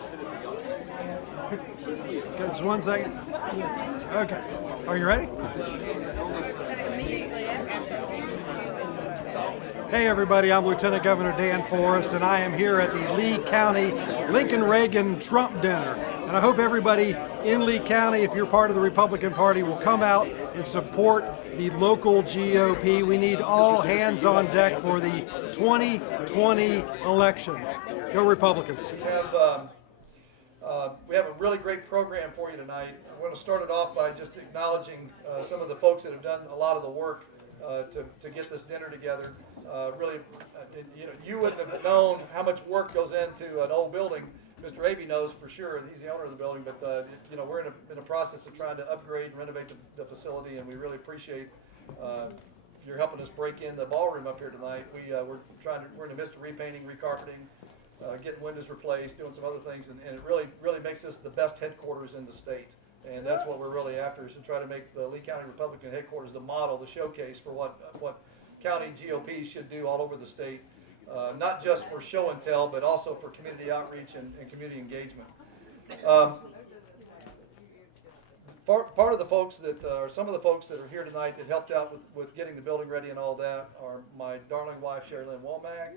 Okay, just 1 second. Okay. Are you ready? Hey everybody, I'm Lieutenant Governor Dan Forrest, and I am here at the Lee County Lincoln Reagan Trump Dinner. And I hope everybody in Lee County, if you're part of the Republican Party, will come out and support the local GOP. We need all hands on deck for the 2020 election. Go Republicans. We have a really great program for you tonight. I'm going to start it off by just acknowledging some of the folks that have done a lot of the work to get this dinner together. You wouldn't have known how much work goes into an old building. Mr. Abey knows for sure. He's the owner of the building, but we're in a process of trying to upgrade and renovate the facility, and we really appreciate you're helping us break in the ballroom up here tonight. We're in the midst of repainting, recarpeting, getting windows replaced, doing some other things, and it really makes this the best headquarters in the state. And that's what we're really after, is to try to make the Lee County Republican headquarters the model, the showcase for what county GOP should do all over the state, not just for show and tell, but also for community outreach and community engagement. Part of the folks that are some of the folks that are here tonight that helped out with getting the building ready and all that are my darling wife, Sherry Lynn Womack,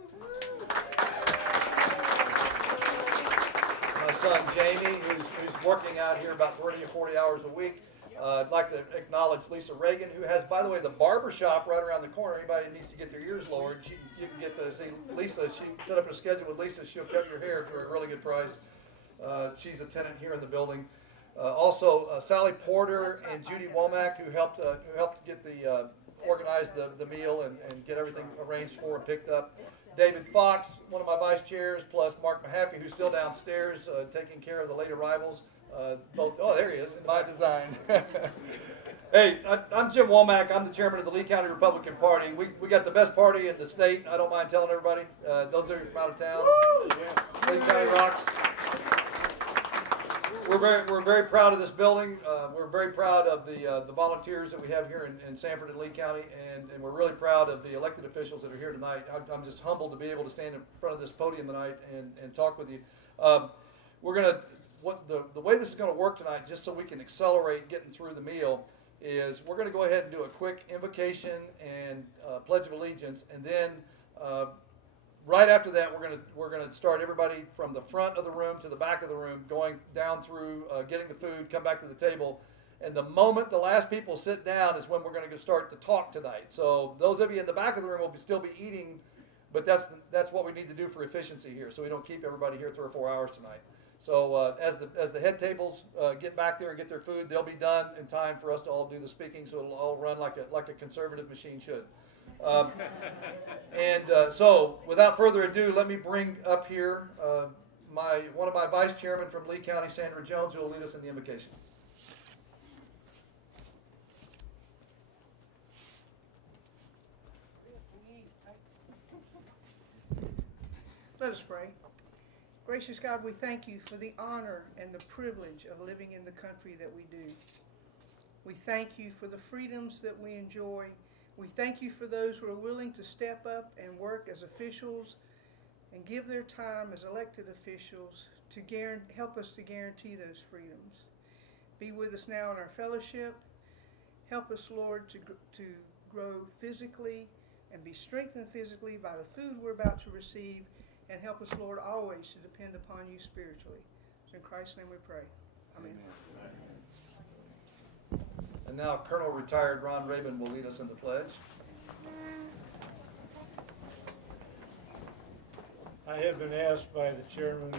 my son Jamie, who's working out here about 30 or 40 hours a week. I'd like to acknowledge Lisa Reagan, who has, by the way, the barber shop right around the corner. Anybody that needs to get their ears lowered, you can get to see Lisa. She set up a schedule with Lisa. She'll cut your hair for a really good price. She's a tenant here in the building. Also, Sally Porter and Judy Womack, who helped get organize the meal and get everything arranged for and picked up. David Fox, one of my vice chairs, plus Mark Mahaffey, who's still downstairs taking care of the late arrivals. There he is, by design. Hey, I'm Jim Womack. I'm the chairman of the Lee County Republican Party. We got the best party in the state. I don't mind telling everybody. Those of you from out of town, Lee County rocks. We're very proud of this building. We're very proud of the volunteers that we have here in Sanford and Lee County, and we're really proud of the elected officials that are here tonight. I'm just humbled to be able to stand in front of this podium tonight and talk with you. The way this is going to work tonight, just so we can accelerate getting through the meal, is we're going to go ahead and do a quick invocation and pledge of allegiance, and then right after that, we're gonna start everybody from the front of the room to the back of the room, going down through getting the food, come back to the table, and the moment the last people sit down is when we're going to start to talk tonight. So those of you in the back of the room will still be eating, but that's what we need to do for efficiency here, so we don't keep everybody here 3 or 4 hours tonight. So as the head tables get back there and get their food, they'll be done in time for us to all do the speaking, so it'll all run like a conservative machine should. So without further ado, let me bring up here one of my vice chairmen from Lee County, Sandra Jones, who will lead us in the invocation. Let us pray. Gracious God, we thank you for the honor and the privilege of living in the country that we do. We thank you for the freedoms that we enjoy. We thank you for those who are willing to step up and work as officials and give their time as elected officials to help us to guarantee those freedoms. Be with us now in our fellowship. Help us, Lord, to grow physically and be strengthened physically by the food we're about to receive. And help us, Lord, always to depend upon you spiritually. So in Christ's name we pray. Amen. And now Colonel Retired Ron Rabin will lead us in the pledge. I have been asked by the chairman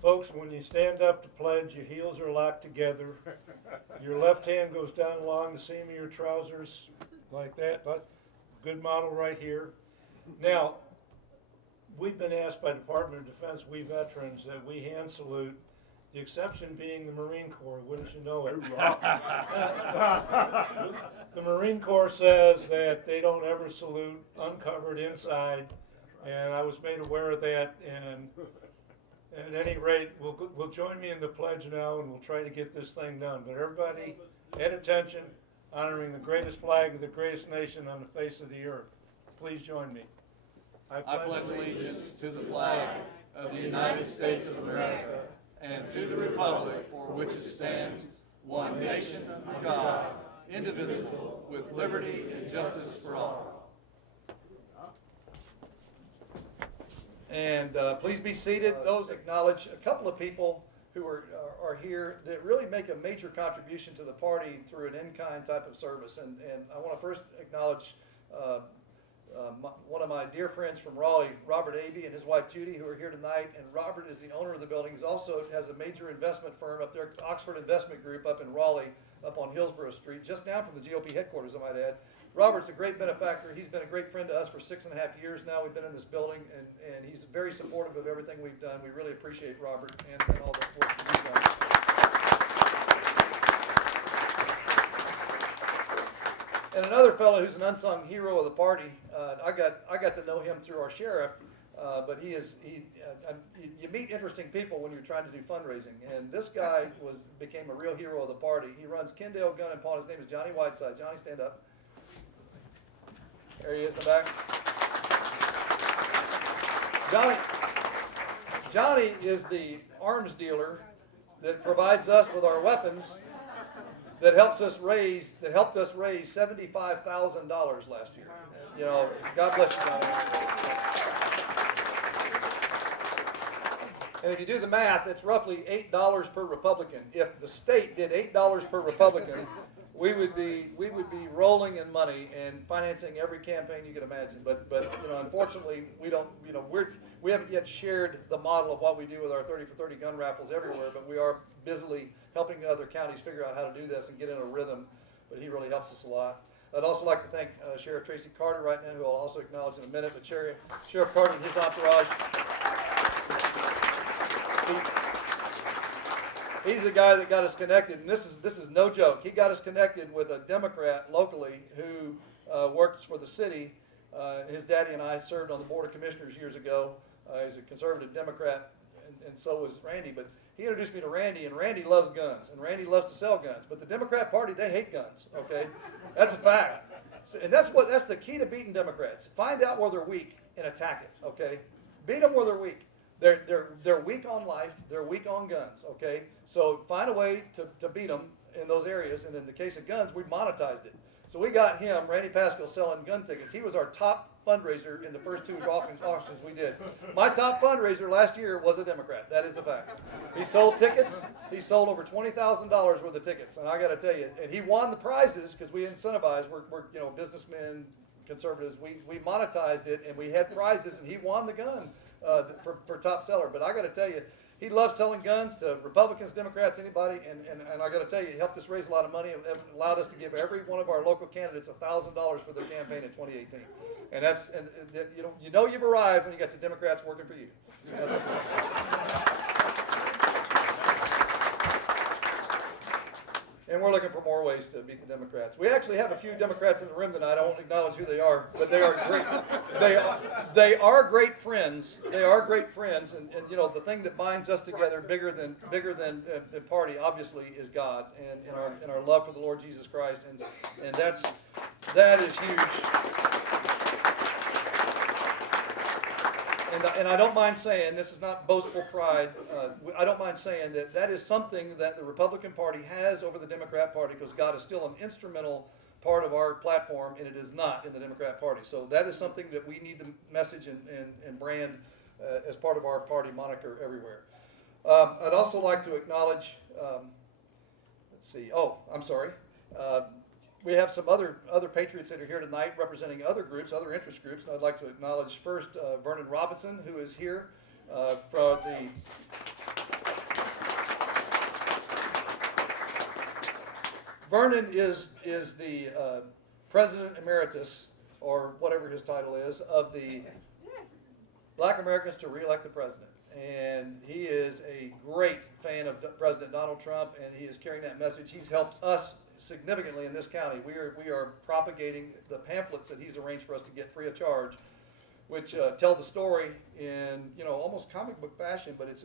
folks, when you stand up to pledge, your heels are locked together. Your left hand goes down along the seam of your trousers like that. Good model right here. Now, we've been asked by Department of Defense, we veterans, that we hand salute, the exception being the Marine Corps, wouldn't you know it? The Marine Corps says that they don't ever salute uncovered inside, and I was made aware of that, and at any rate, we'll join me in the pledge now, and we'll try to get this thing done. But everybody, at attention, honoring the greatest flag of the greatest nation on the face of the earth. Please join me. I pledge allegiance to the flag of the United States of America and to the republic for which it stands, one nation under God, indivisible, with liberty and justice for all. And please be seated. Those acknowledge a couple of people who are here that really make a major contribution to the party through an in-kind type of service. And I want to first acknowledge one of my dear friends from Raleigh, Robert Abey, and his wife Judy, who are here tonight. And Robert is the owner of the building. He also has a major investment firm up there, Oxford Investment Group up in Raleigh, up on Hillsborough Street, just down from the GOP headquarters, I might add. Robert's a great benefactor. He's been a great friend to us for 6.5 years now. We've been in this building, and he's very supportive of everything we've done. We really appreciate Robert and all the work that he's done. And another fellow who's an unsung hero of the party, I got to know him through our sheriff, but you meet interesting people when you're trying to do fundraising. And this guy became a real hero of the party. He runs Kendale Gun and Pawn. His name is Johnny Whiteside. Johnny, stand up. There he is in the back. Johnny is the arms dealer that provides us with our weapons that helped us raise $75,000 last year. You know, God bless you, Johnny. And if you do the math, it's roughly $8 per Republican. If the state did $8 per Republican, we would be rolling in money and financing every campaign you could imagine. But you know, unfortunately, we haven't yet shared the model of what we do with our 30 for 30 gun raffles everywhere. But we are busily helping other counties figure out how to do this and get in a rhythm. But he really helps us a lot. I'd also like to thank Sheriff Tracy Carter right now, who I'll also acknowledge in a minute. But Sheriff Carter and his entourage. He's the guy that got us connected, and this is no joke. He got us connected with a Democrat locally who works for the city. His daddy and I served on the Board of Commissioners years ago. He's a conservative Democrat, and so was Randy. But he introduced me to Randy, and Randy loves guns, and Randy loves to sell guns. But the Democrat Party, they hate guns. Okay, that's a fact. So, and that's the key to beating Democrats. Find out where they're weak and attack it. Okay, beat them where they're weak. They're weak on life. They're weak on guns. Okay, so find a way to beat them in those areas. And in the case of guns, we monetized it. So we got him, Randy Pascal, selling gun tickets. He was our top fundraiser in the first 2 auctions we did. My top fundraiser last year was a Democrat. That is a fact. He sold tickets. He sold over $20,000 worth of tickets. And I got to tell you, and he won the prizes because we incentivized. We're businessmen, conservatives. We monetized it, and we had prizes, and he won the gun. For top seller. But I got to tell you, he loves selling guns to Republicans, Democrats, anybody, and I got to tell you, he helped us raise a lot of money. It allowed us to give every one of our local candidates $1,000 for their campaign in 2018. And you know you've arrived when you got some Democrats working for you. And we're looking for more ways to beat the Democrats. We actually have a few Democrats in the room tonight. I won't acknowledge who they are, but they are great. They are great friends. They are great friends, and you know the thing that binds us together bigger than the party obviously is God and our love for the Lord Jesus Christ, and that is huge. And I don't mind saying, this is not boastful pride, I don't mind saying that is something that the Republican Party has over the Democrat Party, because God is still an instrumental part of our platform, and it is not in the Democrat Party. So that is something that we need to message and brand as part of our party moniker everywhere. I'd also like to acknowledge, we have some other patriots that are here tonight representing other groups, other interest groups. And I'd like to acknowledge first Vernon Robinson, who is here from the Vernon is the President Emeritus, or whatever his title is, of the Black Americans to Re-elect the President. And he is a great fan of President Donald Trump, and he is carrying that message. He's helped us significantly in this county. We are propagating the pamphlets that he's arranged for us to get free of charge, which tell the story in almost comic book fashion, but it's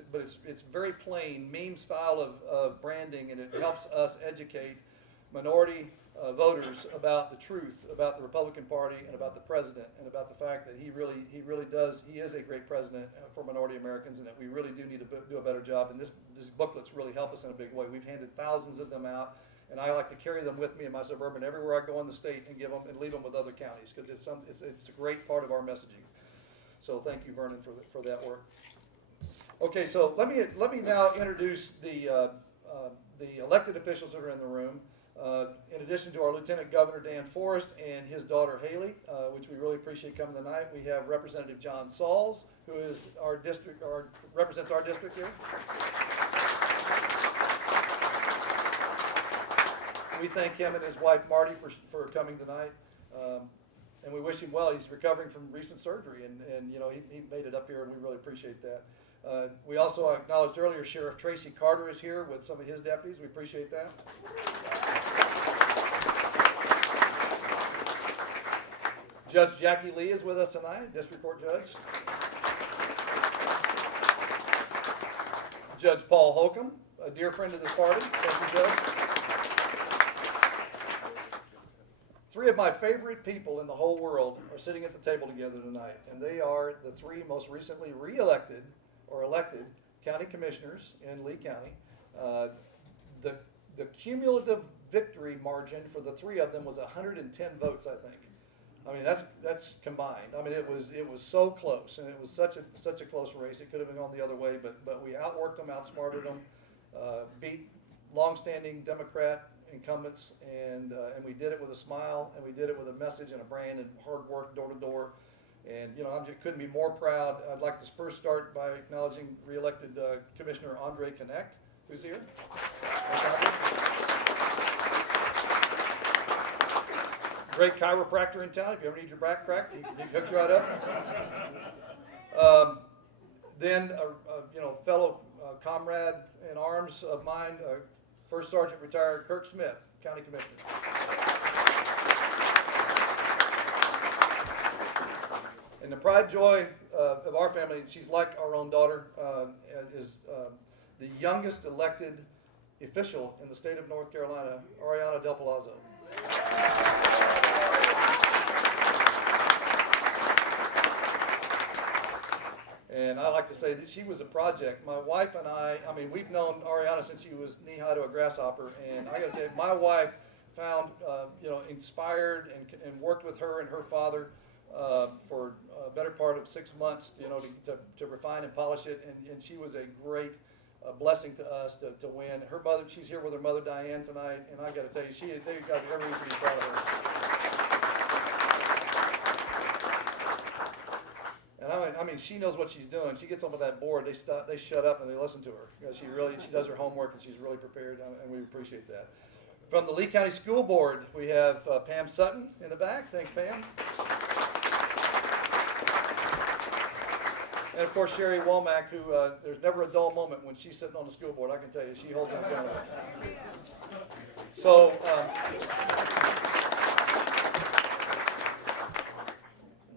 very plain, meme style of branding, and it helps us educate minority voters about the truth about the Republican Party and about the president and about the fact that he is a great president for minority Americans, and that we really do need to do a better job. And these booklets really help us in a big way. We've handed thousands of them out, and I like to carry them with me in my Suburban everywhere I go in the state and give them and leave them with other counties, because it's a great part of our messaging. So thank you, Vernon, for that work. Okay, so let me now introduce the elected officials that are in the room. In addition to our Lieutenant Governor Dan Forest and his daughter Haley, which we really appreciate coming tonight, we have Representative John Sauls, who is represents our district here. We thank him and his wife Marty for coming tonight, and we wish him well. He's recovering from recent surgery, and you know he made it up here, and we really appreciate that. We also acknowledged earlier Sheriff Tracy Carter is here with some of his deputies. We appreciate that. Judge Jackie Lee is with us tonight, District Court Judge. Judge Paul Holcomb, a dear friend of this party. Thank you, Judge. Three of my favorite people in the whole world are sitting at the table together tonight, and they are the three most recently re-elected or elected county commissioners in Lee County. The cumulative victory margin for the three of them was 110 votes, I think. I mean, that's combined. I mean, it was so close, and it was such a close race. It could have been gone the other way, but we outworked them, outsmarted them, beat longstanding Democrat incumbents, and we did it with a smile, and we did it with a message and a brand and hard work, door to door. And you know, I couldn't be more proud. I'd like to first start by acknowledging re-elected Commissioner Andre Connect, who's here. Great chiropractor in town. If you ever need your back cracked, he can hook you right up. Then fellow comrade in arms of mine, First Sergeant retired Kirk Smith, County Commissioner. And the pride, joy of our family, she's like our own daughter, is the youngest elected official in the state of North Carolina, Ariana Del Palazzo. And I like to say that she was a project. My wife and I mean, we've known Ariana since she was knee-high to a grasshopper. And I got to tell you, my wife found, inspired and worked with her and her father for a better part of 6 months, to refine and polish it. And she was a great blessing to us to win. Her mother, she's here with her mother Diane tonight. And I got to tell you, they've got every reason to be proud of her. And I mean, she knows what she's doing. She gets on with that board. They shut up and they listen to her. She does her homework, and she's really prepared, and we appreciate that. From the Lee County School Board, we have Pam Sutton in the back. Thanks, Pam. And of course, Sherry Womack, who there's never a dull moment when she's sitting on the school board. I can tell you, she holds them accountable. So.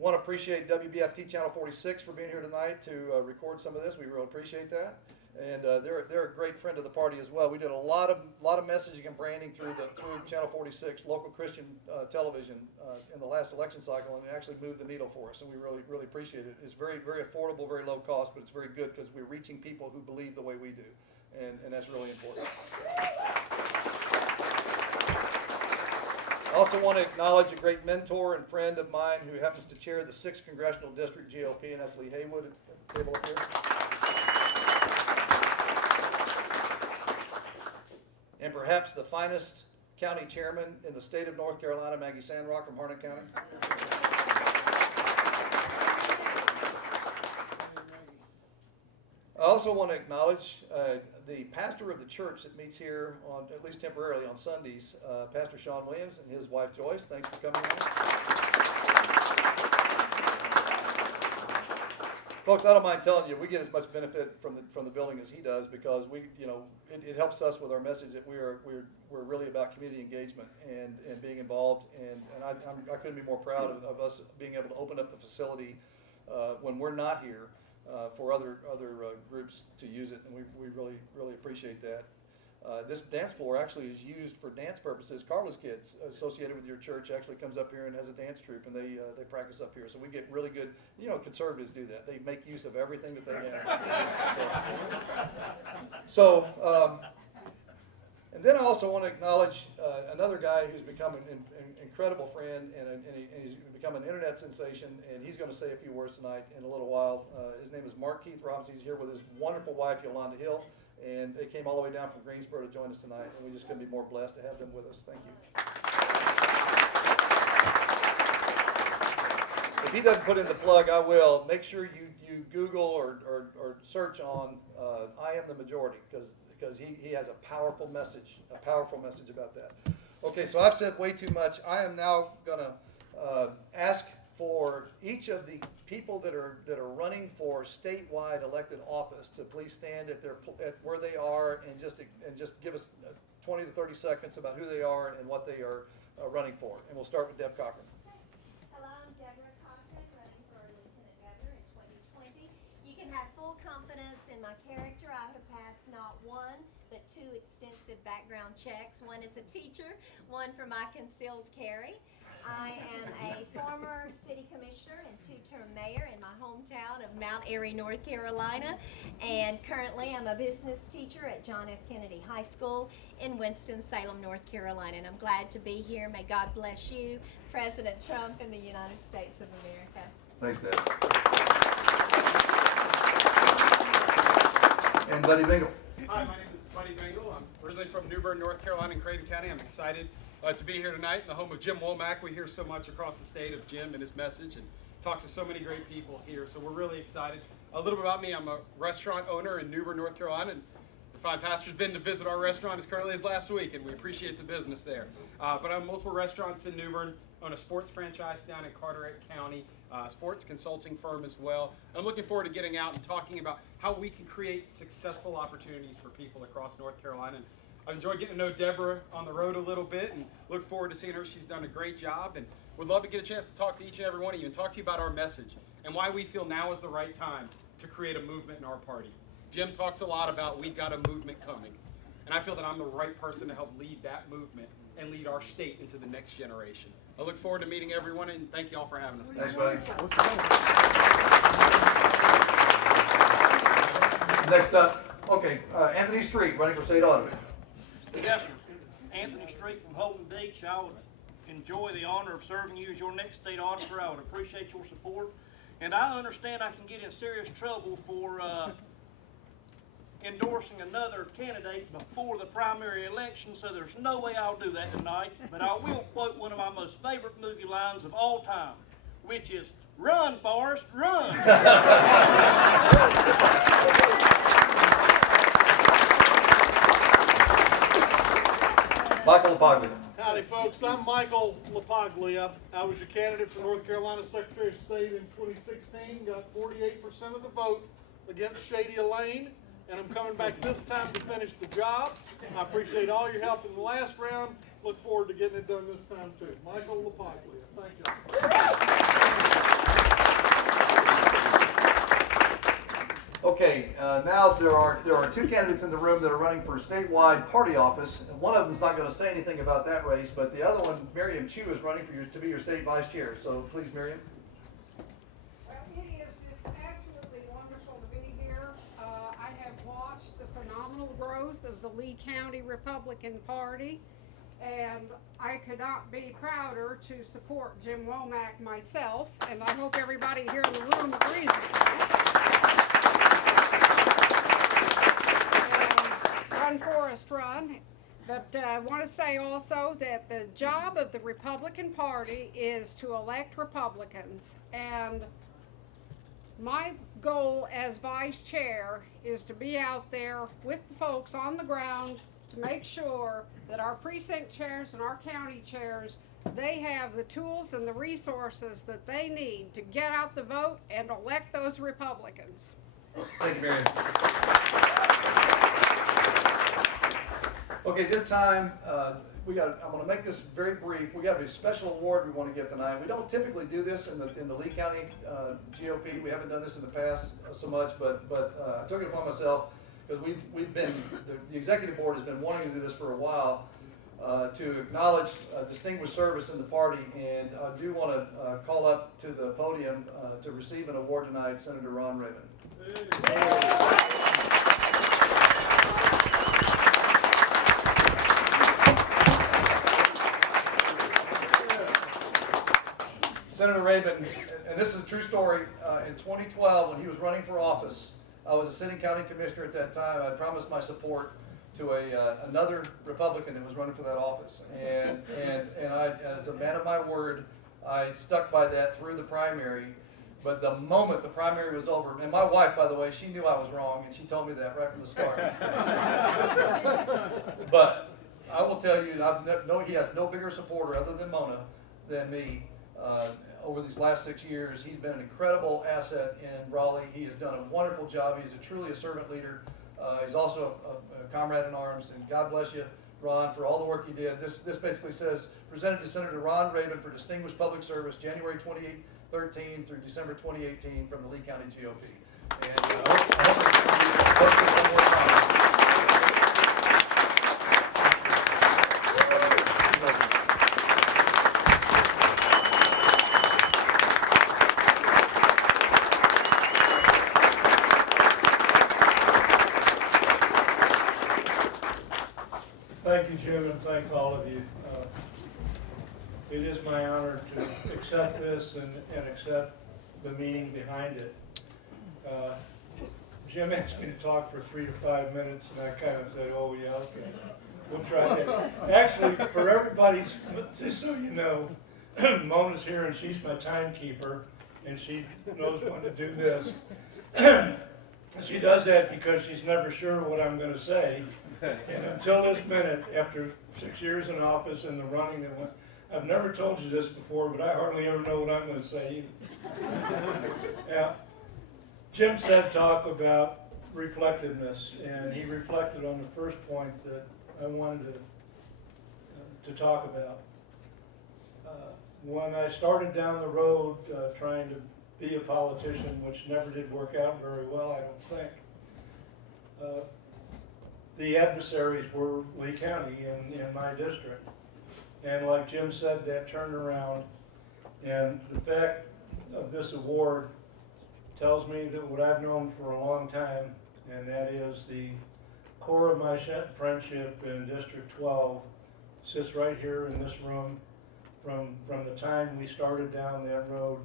Want to appreciate WBFT Channel 46 for being here tonight to record some of this. We really appreciate that, and they're a great friend of the party as well. We did a lot of messaging and branding through Channel 46, local Christian television, in the last election cycle, and it actually moved the needle for us, and we really appreciate it. It's very affordable, very low cost, but it's very good because we're reaching people who believe the way we do, and that's really important. I also want to acknowledge a great mentor and friend of mine who happens to chair the 6th Congressional District GOP, and that's Lee Haywood at the table up here. And perhaps the finest county chairman in the state of North Carolina, Maggie Sandrock from Harnett County. I also want to acknowledge the pastor of the church that meets here, at least temporarily on Sundays, Pastor Sean Williams and his wife Joyce. Thanks for coming in. Folks, I don't mind telling you, we get as much benefit from the building as he does, because it helps us with our message that we're really about community engagement and being involved. And I couldn't be more proud of us being able to open up the facility when we're not here. For other groups to use it, and we really appreciate that. This dance floor actually is used for dance purposes. Carla's kids associated with your church actually comes up here and has a dance troupe, and they practice up here. So we get really good. You know, conservatives do that. They make use of everything that they have. And then I also want to acknowledge another guy who's become an incredible friend, and he's become an internet sensation, and he's going to say a few words tonight in a little while. His name is Mark Keith Robinson. He's here with his wonderful wife, Yolanda Hill. And they came all the way down from Greensboro to join us tonight, and we just couldn't be more blessed to have them with us. Thank you. If he doesn't put in the plug, I will. Make sure you Google or search on I Am the Majority, because he has a powerful message about that. Okay, so I've said way too much. I am now going to ask for each of the people that are running for statewide elected office to please stand at where they are and just give us 20 to 30 seconds about who they are and what they are running for. And we'll start with Deb Cochran. Hello, I'm Deborah Cochran, running for Lieutenant Governor in 2020. You can have full confidence in my character. I have passed not one, but two extensive background checks. One as a teacher, one for my concealed carry. I am a former city commissioner and two-term mayor in my hometown of Mount Airy, North Carolina. And currently I'm a business teacher at John F. Kennedy High School in Winston-Salem, North Carolina. And I'm glad to be here. May God bless you, President Trump, and the United States of America. Thanks, Deb. And Buddy Bingle. Hi, my name is Buddy Bingle. I'm originally from New Bern, North Carolina, in Creighton County. I'm excited to be here tonight in the home of Jim Womack. We hear so much across the state of Jim and his message, and talks to so many great people here. So we're really excited. A little bit about me: I'm a restaurant owner in New Bern, North Carolina. And the fine pastor's been to visit our restaurant as currently as last week, and we appreciate the business there. But I have multiple restaurants in New Bern. Own a sports franchise down in Carteret County, sports consulting firm as well. I'm looking forward to getting out and talking about how we can create successful opportunities for people across North Carolina. And I've enjoyed getting to know Deborah on the road a little bit, and look forward to seeing her. She's done a great job, and would love to get a chance to talk to each and every one of you and talk to you about our message and why we feel now is the right time to create a movement in our party. Jim talks a lot about we've got a movement coming, and I feel that I'm the right person to help lead that movement and lead our state into the next generation. I look forward to meeting everyone, and thank you all for having us. Thanks, buddy. Next up, okay, Anthony Street, running for state auditor. Yes, sir. Anthony Street from Holden Beach. I would enjoy the honor of serving you as your next state auditor. I would appreciate your support. And I understand I can get in serious trouble for endorsing another candidate before the primary election, so there's no way I'll do that tonight. But I will quote one of my most favorite movie lines of all time, which is, "Run, Forrest, run!" Michael LaPaglia. Howdy, folks. I'm Michael LaPaglia. I was your candidate for North Carolina Secretary of State in 2016. Got 48% of the vote against Shady Elaine, and I'm coming back this time to finish the job. I appreciate all your help in the last round. Look forward to getting it done this time, too. Michael LaPaglia. Thank you. Okay, now there are two candidates in the room that are running for statewide party office. And one of them's not going to say anything about that race, but the other one, Miriam Chu, is running to be your state vice chair. So please, Miriam. Well, it is just absolutely wonderful to be here. I have watched the phenomenal growth of the Lee County Republican Party, and I could not be prouder to support Jim Womack myself, and I hope everybody here in the room agrees with me. Run, Forrest, run. But I want to say also that the job of the Republican Party is to elect Republicans, and my goal as vice chair is to be out there with the folks on the ground to make sure that our precinct chairs and our county chairs, they have the tools and the resources that they need to get out the vote and elect those Republicans. Thank you, Miriam. Okay, this time I'm going to make this very brief. We have a special award we want to give tonight. We don't typically do this in the Lee County GOP. We haven't done this in the past so much, but I took it upon myself. because we've been, the executive board has been wanting to do this for a while, to acknowledge distinguished service in the party, and I do want to call up to the podium to receive an award tonight, Senator Ron Rabin. Senator Rabin, and this is a true story, in 2012, when he was running for office, I was a sitting county commissioner at that time. I promised my support to another Republican that was running for that office. And I, as a man of my word, I stuck by that through the primary. But the moment the primary was over, and my wife, by the way, she knew I was wrong, and she told me that right from the start. But I will tell you, he has no bigger supporter other than Mona than me. Over these last 6 years, he's been an incredible asset in Raleigh. He has done a wonderful job. He's truly a servant leader. He's also a comrade in arms, and God bless you, Ron, for all the work you did. This basically says, presented to Senator Ron Rabin for distinguished public service, January 2013 through December 2018 from the Lee County GOP. And I hope it's one more time. Thank you, Jim, and thank all of you. It is my honor to accept this and accept the meaning behind it. Jim asked me to talk for 3 to 5 minutes, and I kind of said, oh, yeah, okay, we'll try that. Actually, for everybody's, just so you know, Mona's here, and she's my timekeeper, and she knows when to do this. She does that because she's never sure what I'm going to say. And until this minute, after 6 years in office and the running that went, I've never told you this before, but I hardly ever know what I'm going to say. Yeah. Jim said talk about reflectiveness, and he reflected on the first point that I wanted to talk about. When I started down the road trying to be a politician, which never did work out very well, I don't think, the adversaries were Lee County in my district. And like Jim said, that turned around, and the fact of this award tells me that what I've known for a long time, and that is the core of my friendship in District 12 sits right here in this room from the time we started down that road,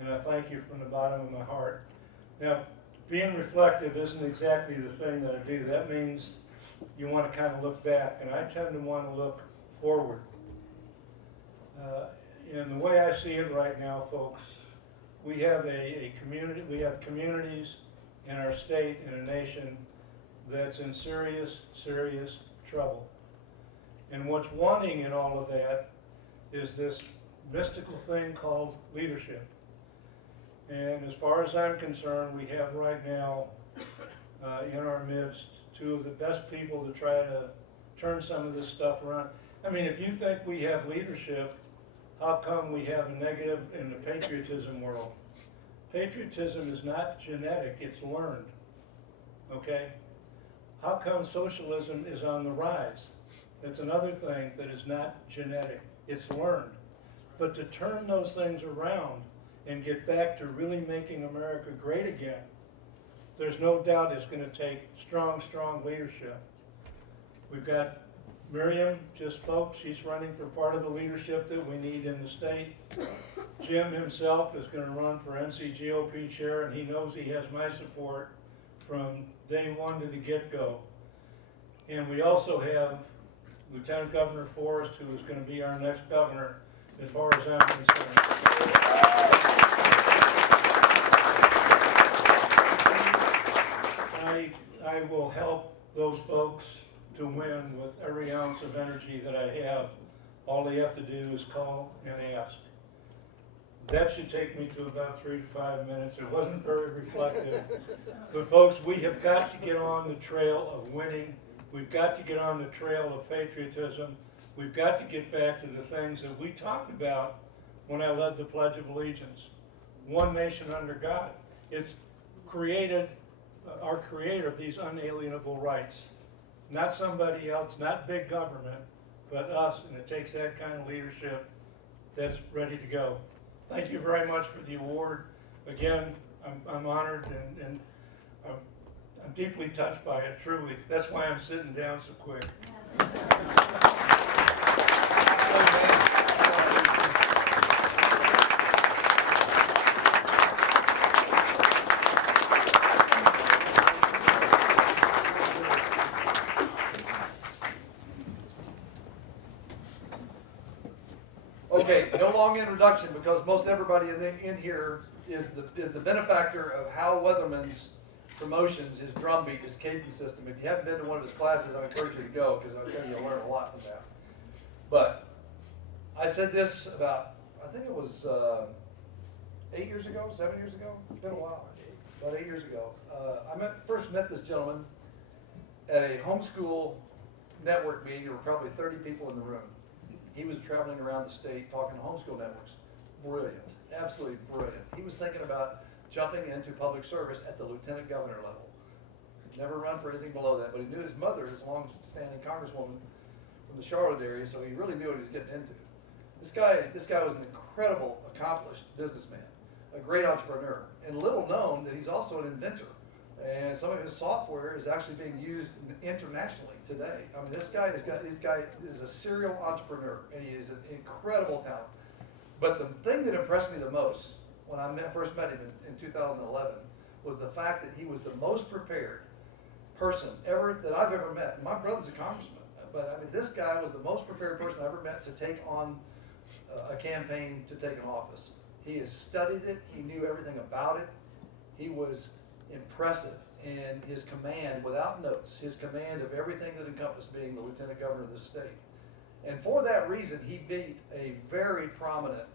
and I thank you from the bottom of my heart. Now, being reflective isn't exactly the thing that I do. That means you want to kind of look back, and I tend to want to look forward. And the way I see it right now, folks, we have a community, we have communities in our state and a nation that's in serious, serious trouble. And what's wanting in all of that is this mystical thing called leadership. And as far as I'm concerned, we have right now in our midst two of the best people to try to turn some of this stuff around. I mean, if you think we have leadership, how come we have a negative in the patriotism world? Patriotism is not genetic, it's learned, okay? How come socialism is on the rise? That's another thing that is not genetic, it's learned. But to turn those things around and get back to really making America great again, there's no doubt it's going to take strong, strong leadership. We've got Miriam just spoke. She's running for part of the leadership that we need in the state. Jim himself is going to run for NCGOP chair, and he knows he has my support from day one to the get-go. And we also have Lieutenant Governor Forrest, who is going to be our next governor, as far as I'm concerned. I will help those folks to win with every ounce of energy that I have. All they have to do is call and ask. That should take me to about 3 to 5 minutes. It wasn't very reflective. But folks, we have got to get on the trail of winning. We've got to get on the trail of patriotism. We've got to get back to the things that we talked about when I led the Pledge of Allegiance. One nation under God. It's created our creator of these unalienable rights. Not somebody else, not big government, but us, and it takes that kind of leadership that's ready to go. Thank you very much for the award. Again, I'm honored and I'm deeply touched by it, truly. That's why I'm sitting down so quick. Okay, no long introduction because most everybody in here is the benefactor of Hal Weatherman's promotions, his drumbeat, his cadence system. If you haven't been to one of his classes, I encourage you to go because I'll tell you you'll learn a lot from that. But I said this about, I think it was 8 years ago, 7 years ago. It's been a while. About 8 years ago. I first met this gentleman at a homeschool network meeting. There were probably 30 people in the room. He was traveling around the state talking to homeschool networks. Brilliant, absolutely brilliant. He was thinking about jumping into public service at the lieutenant governor level. Never run for anything below that, but he knew his mother is a long-standing congresswoman from the Charlotte area, so he really knew what he was getting into. This guy was an incredible, accomplished businessman, a great entrepreneur, and little known that he's also an inventor. And some of his software is actually being used internationally today. I mean, this guy is a serial entrepreneur, and he is an incredible talent. But the thing that impressed me the most when I first met him in 2011 was the fact that he was the most prepared person that I've ever met. My brother's a congressman, but I mean, this guy was the most prepared person I ever met to take on a campaign to take an office. He has studied it. He knew everything about it. He was impressive in his command, without notes, his command of everything that encompassed being the lieutenant governor of this state. And for that reason, he beat a very prominent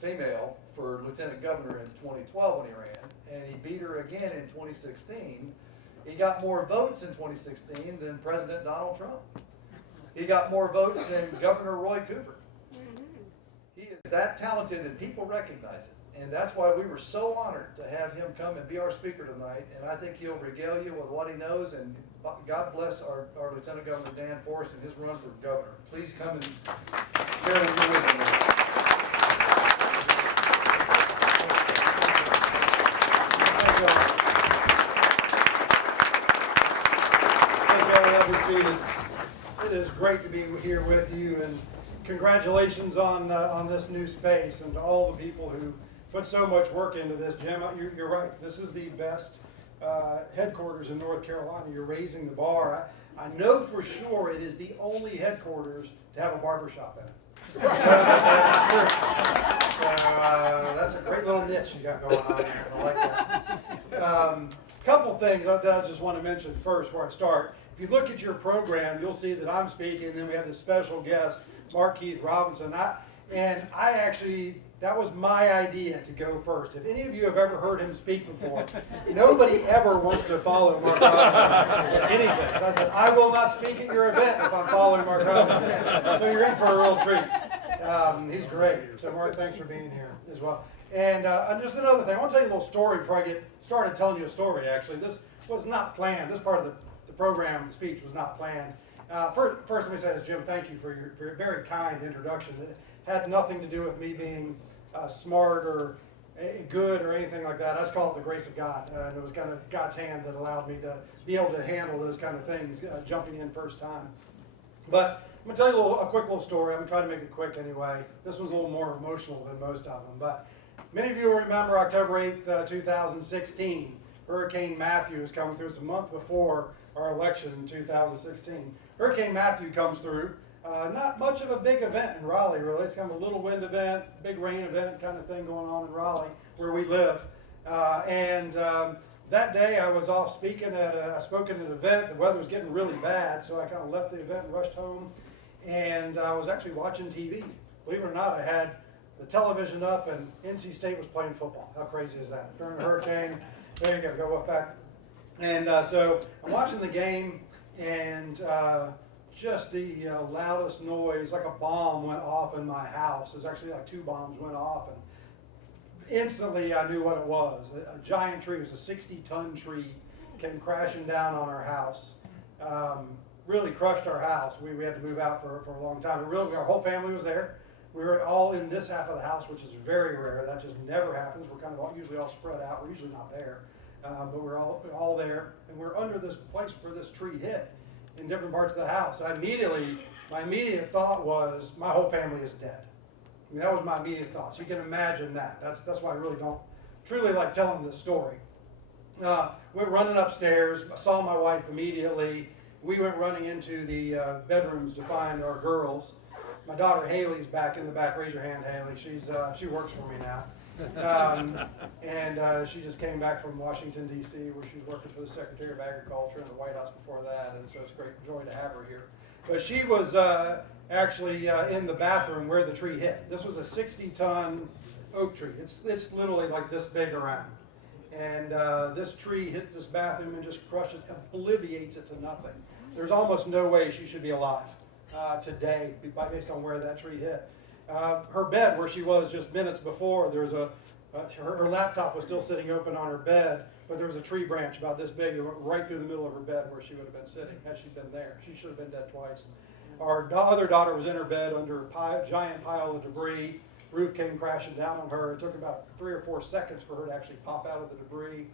female for lieutenant governor in 2012 when he ran, and he beat her again in 2016. He got more votes in 2016 than President Donald Trump. He got more votes than Governor Roy Cooper. He is that talented, and people recognize it. And that's why we were so honored to have him come and be our speaker tonight. And I think he'll regale you with what he knows. And God bless our Lieutenant Governor Dan Forest and his run for governor. Please come and share what you're with him. Thank you. Have a seated. It is great to be here with you, and congratulations on this new space, and to all the people who put so much work into this. Jim, you're right. This is the best headquarters in North Carolina. You're raising the bar. I know for sure it is the only headquarters to have a barbershop in it. That's true. So that's a great little niche you got going on here. I like that. Couple things that I just want to mention first before I start. If you look at your program, you'll see that I'm speaking, and then we have this special guest, Mark Keith Robinson. That was my idea to go first. If any of you have ever heard him speak before, nobody ever wants to follow Mark Robinson at anything. So I said, I will not speak at your event if I'm following Mark Robinson. So you're in for a real treat. He's great. So Mark, thanks for being here as well. And just another thing, I want to tell you a little story before I get started telling you a story, actually. This was not planned. This part of the program, the speech, was not planned. First, let me say this, Jim, thank you for your very kind introduction. It had nothing to do with me being smart or good or anything like that. I just call it the grace of God. And it was kind of God's hand that allowed me to be able to handle those kind of things, jumping in first time. But I'm going to tell you a quick little story. I'm going to try to make it quick anyway. This one's a little more emotional than most of them. But many of you will remember October 8th, 2016. Hurricane Matthew is coming through. It's a month before our election in 2016. Hurricane Matthew comes through. Not much of a big event in Raleigh, really. It's kind of a little wind event, big rain event kind of thing going on in Raleigh, where we live. That day I was off speaking I spoke at an event. The weather was getting really bad, so I kind of left the event and rushed home. And I was actually watching TV. Believe it or not, I had the television up, and NC State was playing football. How crazy is that? During the hurricane. There you go Wolf Pack. And so I'm watching the game, and just the loudest noise, like a bomb went off in my house. It was actually like 2 bombs went off, and instantly I knew what it was. A giant tree, it was a 60-ton tree, came crashing down on our house. Really crushed our house. We had to move out for a long time. Our whole family was there. We were all in this half of the house, which is very rare. That just never happens. We're kind of usually all spread out. We're usually not there. But we're all there, and we're under this place where this tree hit in different parts of the house. My immediate thought was, my whole family is dead. I mean, that was my immediate thought. So you can imagine that. That's why I really don't truly like telling this story. Went running upstairs. I saw my wife immediately. We went running into the bedrooms to find our girls. My daughter Haley's back in the back. Raise your hand, Haley. She works for me now. And she just came back from Washington, D.C., where she was working for the Secretary of Agriculture in the White House before that, and so it's a great joy to have her here. But she was actually in the bathroom where the tree hit. This was a 60-ton oak tree. It's literally like this big around. And this tree hit this bathroom and just crushes, obliviates it to nothing. There's almost no way she should be alive today, based on where that tree hit. Her bed, where she was just minutes before, there was her laptop was still sitting open on her bed, but there was a tree branch about this big that went right through the middle of her bed where she would have been sitting had she been there. She should have been dead twice. Our other daughter was in her bed under a giant pile of debris. Roof came crashing down on her. It took about 3 or 4 seconds for her to actually pop out of the debris.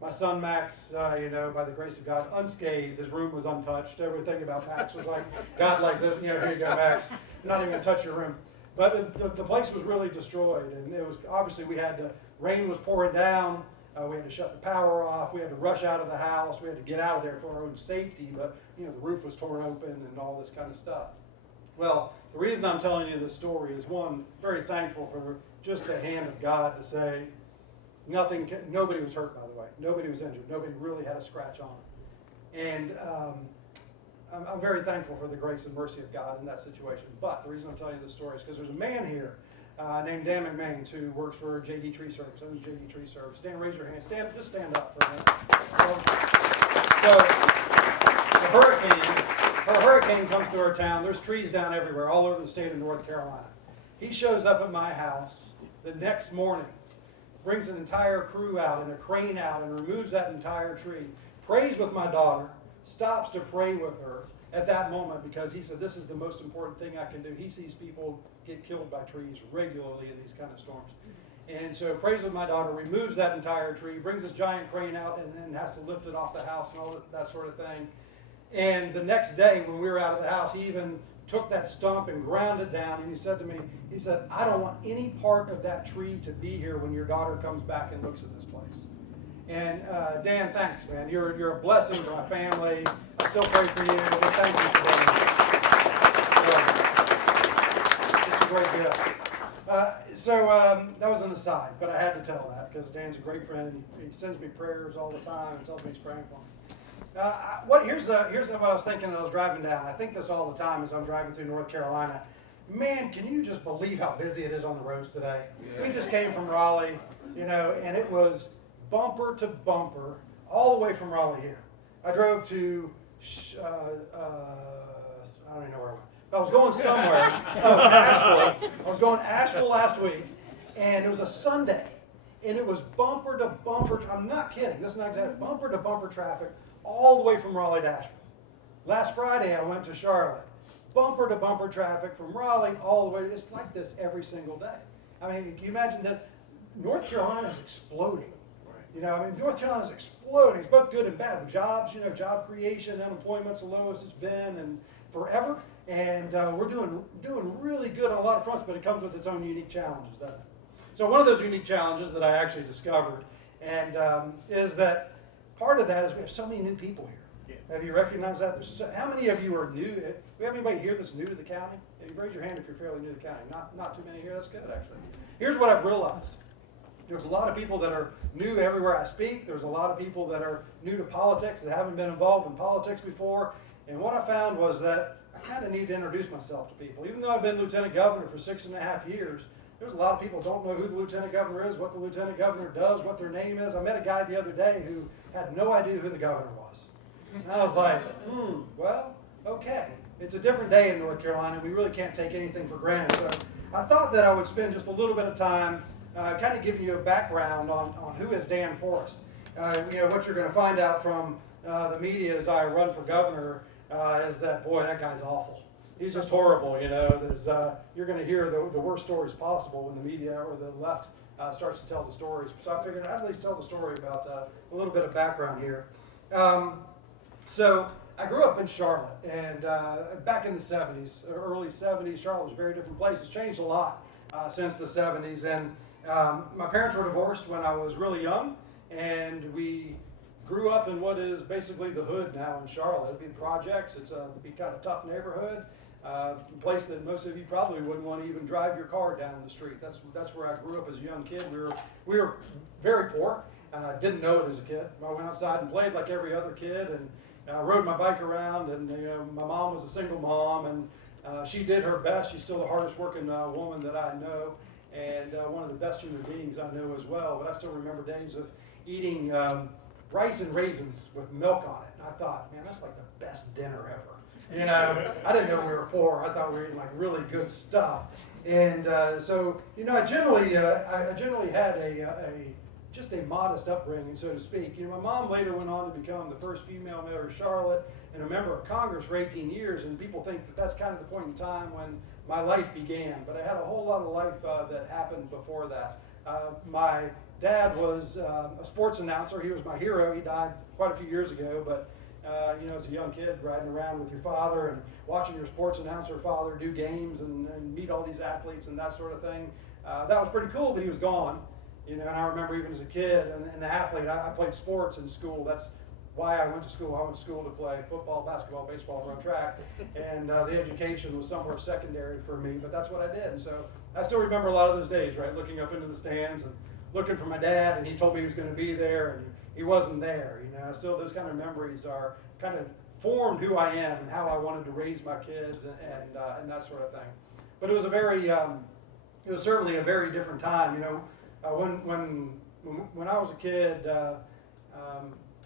My son Max, by the grace of God, unscathed. His room was untouched. Everything about Max was like, God, like this, here you go, Max. I'm not even going to touch your room. But the place was really destroyed, and it was obviously rain was pouring down. We had to shut the power off. We had to rush out of the house. We had to get out of there for our own safety. But the roof was torn open and all this kind of stuff. Well, the reason I'm telling you this story is, one, very thankful for just the hand of God to say nobody was hurt, by the way. Nobody was injured. Nobody really had a scratch on it. And I'm very thankful for the grace and mercy of God in that situation. But the reason I'm telling you this story is because there's a man here named Dan McMains who works for JD Tree Service. Owns JD Tree Service. Dan, raise your hand. Just stand up for a minute. A hurricane comes through our town. There's trees down everywhere, all over the state of North Carolina. He shows up at my house the next morning, brings an entire crew out and a crane out and removes that entire tree, prays with my daughter, stops to pray with her at that moment because he said, this is the most important thing I can do. He sees people get killed by trees regularly in these kind of storms. And so prays with my daughter, removes that entire tree, brings this giant crane out and then has to lift it off the house and all that sort of thing. And the next day when we were out of the house, he even took that stump and ground it down, and he said to me, I don't want any part of that tree to be here when your daughter comes back and looks at this place. And Dan, thanks, man. You're a blessing to my family. I still pray for you. Just thank you for that. It's a great gift. So that was an aside, but I had to tell that because Dan's a great friend, and he sends me prayers all the time and tells me he's praying for me. Here's what I was thinking as I was driving down. I think this all the time as I'm driving through North Carolina. Man, can you just believe how busy it is on the roads today? Yeah. We just came from Raleigh, and it was bumper to bumper all the way from Raleigh here. I drove to, I don't even know where I went. I was going somewhere. Asheville. I was going to Asheville last week, and it was a Sunday, and it was bumper to bumper. I'm not kidding. This is not exactly bumper to bumper traffic all the way from Raleigh to Asheville. Last Friday, I went to Charlotte. Bumper to bumper traffic from Raleigh all the way. It's like this every single day. I mean, can you imagine that? North Carolina is exploding. North Carolina is exploding. It's both good and bad. The jobs, job creation, unemployment's the lowest it's been in forever. And we're doing really good on a lot of fronts, but it comes with its own unique challenges, doesn't it? So one of those unique challenges that I actually discovered and is that part of that is we have so many new people here. Yeah. Have you recognized that? How many of you are new? Do we have anybody here that's new to the county? You raise your hand if you're fairly new to the county. Not too many here. That's good, actually. Here's what I've realized. There's a lot of people that are new everywhere I speak. There's a lot of people that are new to politics that haven't been involved in politics before. And what I found was that I kind of need to introduce myself to people. Even though I've been lieutenant governor for 6.5 years, there's a lot of people who don't know who the lieutenant governor is, what the lieutenant governor does, what their name is. I met a guy the other day who had no idea who the governor was. And I was like, well, okay. It's a different day in North Carolina. We really can't take anything for granted. So I thought that I would spend just a little bit of time kind of giving you a background on who is Dan Forest. You know, what you're going to find out from the media as I run for governor is that, boy, that guy's awful. He's just horrible, you know. You're going to hear the worst stories possible when the media or the left starts to tell the stories. So I figured I'd at least tell the story about a little bit of background here. So I grew up in Charlotte, and back in the 70s, early 70s, Charlotte was a very different place. It's changed a lot since the 70s, and my parents were divorced when I was really young, and we grew up in what is basically the hood now in Charlotte. It'd be the projects. It'd be kind of tough neighborhood, a place that most of you probably wouldn't want to even drive your car down the street. That's where I grew up as a young kid. We were very poor. Didn't know it as a kid. I went outside and played like every other kid, and rode my bike around. And you know, my mom was a single mom, and she did her best. She's still the hardest working woman that I know, and one of the best human beings I know as well. But I still remember days of eating rice and raisins with milk on it. And I thought, man, that's like the best dinner ever. You know, I didn't know we were poor. I thought we were eating like really good stuff. And so, you know, I generally had just a modest upbringing, so to speak. You know, my mom later went on to become the first female mayor of Charlotte and a member of Congress for 18 years. And people think that that's kind of the point in time when my life began. But I had a whole lot of life that happened before that. My dad was a sports announcer. He was my hero. He died quite a few years ago, but you know, as a young kid, riding around with your father and watching your sports announcer father do games and meet all these athletes and that sort of thing, that was pretty cool, but he was gone. You know, and I remember even as a kid and an athlete, I played sports in school. That's why I went to school. I went to school to play football, basketball, baseball, run track, and the education was somewhere secondary for me, but that's what I did. And so I still remember a lot of those days, right, looking up into the stands and looking for my dad, and he told me he was going to be there, and he wasn't there. You know, still those kind of memories are kind of formed who I am and how I wanted to raise my kids and that sort of thing. But it was it was certainly a very different time. You know, when I was a kid,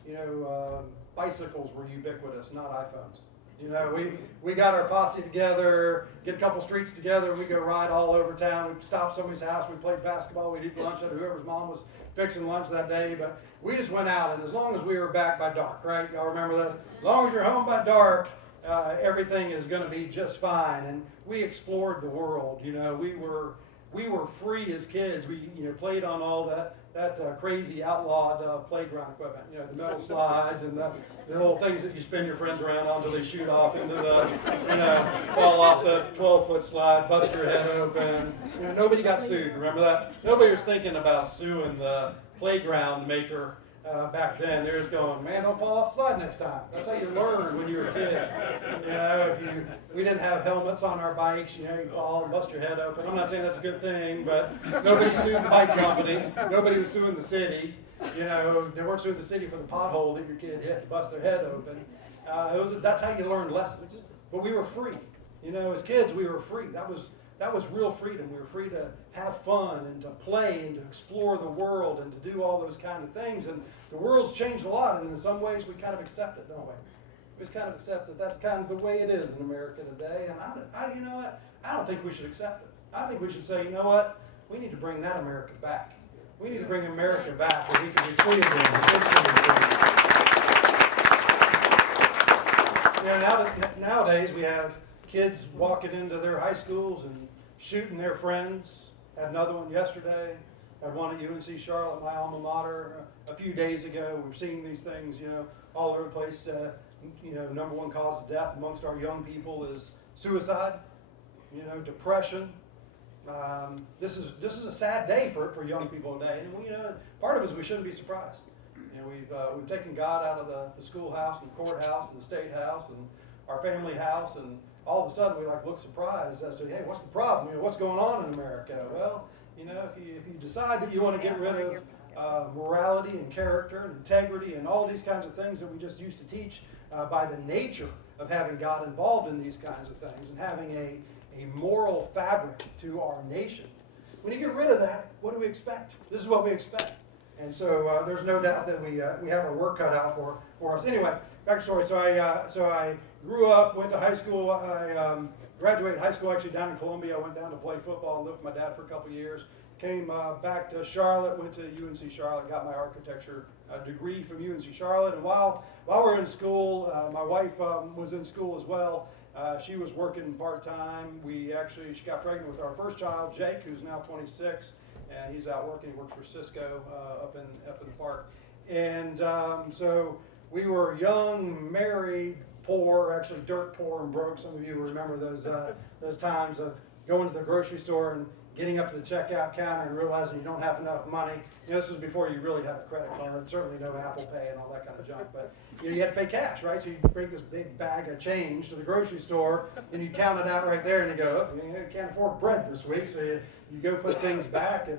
you know, bicycles were ubiquitous, not iPhones. You know, we got our posse together, get a couple streets together, and we go ride all over town. We'd stop somebody's house, we played basketball, we'd eat lunch at whoever's mom was fixing lunch that day. But we just went out, and as long as we were back by dark, right? Y'all remember that? As long as you're home by dark, everything is going to be just fine. And we explored the world. You know, we were free as kids. We played on all that crazy outlawed playground equipment. You know, the metal slides and the little things that you spin your friends around on until they shoot off into the, fall off the 12-foot slide, bust your head open. You know, nobody got sued. Remember that? Nobody was thinking about suing the playground maker back then. They were just going, man, don't fall off the slide next time. That's how you learned when you were kids. You know, we didn't have helmets on our bikes, you fall and bust your head open. I'm not saying that's a good thing, but nobody sued the bike company. Nobody was suing the city. You know, they weren't suing the city for the pothole that your kid hit to bust their head open. That's how you learned lessons. But we were free. You know, as kids, we were free. That was real freedom. We were free to have fun and to play and to explore the world and to do all those kind of things. And the world's changed a lot, and in some ways we kind of accept it, don't we? We just kind of accept that that's kind of the way it is in America today. And you know what? I don't think we should accept it. I think we should say, you know what? We need to bring that America back. We need to bring America back where we can be free again. You know, nowadays we have kids walking into their high schools and shooting their friends. Had another one yesterday. Had one at UNC Charlotte, my alma mater, a few days ago. We're seeing these things, all over the place. Number one cause of death amongst our young people is suicide, depression. This is a sad day for young people today. And part of it is we shouldn't be surprised. We've taken God out of the schoolhouse and the courthouse and the state house and our family house, and all of a sudden we look surprised as to, hey, what's the problem? What's going on in America? Well, if you decide that you want to get rid of morality and character and integrity and all these kinds of things that we just used to teach by the nature of having God involved in these kinds of things and having a moral fabric to our nation, when you get rid of that, what do we expect? This is what we expect. And so there's no doubt that we have our work cut out for us. Anyway, back to story. So I grew up, went to high school. I graduated high school actually down in Columbia. I went down to play football and lived with my dad for a couple of years. came back to Charlotte, went to UNC Charlotte, got my architecture degree from UNC Charlotte. And while we were in school, my wife was in school as well. She was working part-time. She got pregnant with our first child, Jake, who's now 26, and he's out working. He works for Cisco up in the park. And so we were young, married, poor, actually dirt poor and broke. Some of you remember those times of going to the grocery store and getting up to the checkout counter and realizing you don't have enough money. You know, this was before you really had a credit card, certainly no Apple Pay and all that kind of junk, but you had to pay cash, right? So you bring this big bag of change to the grocery store and you count it out right there and you go, oh, you can't afford bread this week, so you go put things back and,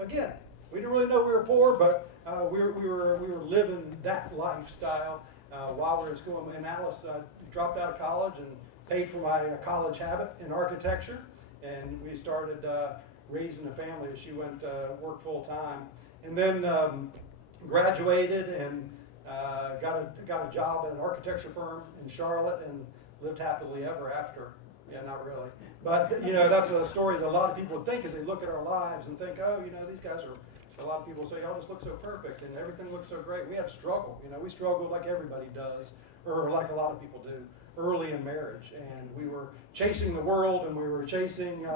again, we didn't really know we were poor, but we were living that lifestyle while we were in school. And Alice dropped out of college and paid for my college habit in architecture. And we started raising a family as she went work full time, and then graduated and got a job at an architecture firm in Charlotte and lived happily ever after. Yeah, not really, but that's a story that a lot of people would think as they look at our lives and think, oh, these guys are. A lot of people say, oh, this looks so perfect and everything looks so great. We had struggle. We struggled like everybody does, or like a lot of people do, early in marriage. And we were chasing the world, and we were chasing,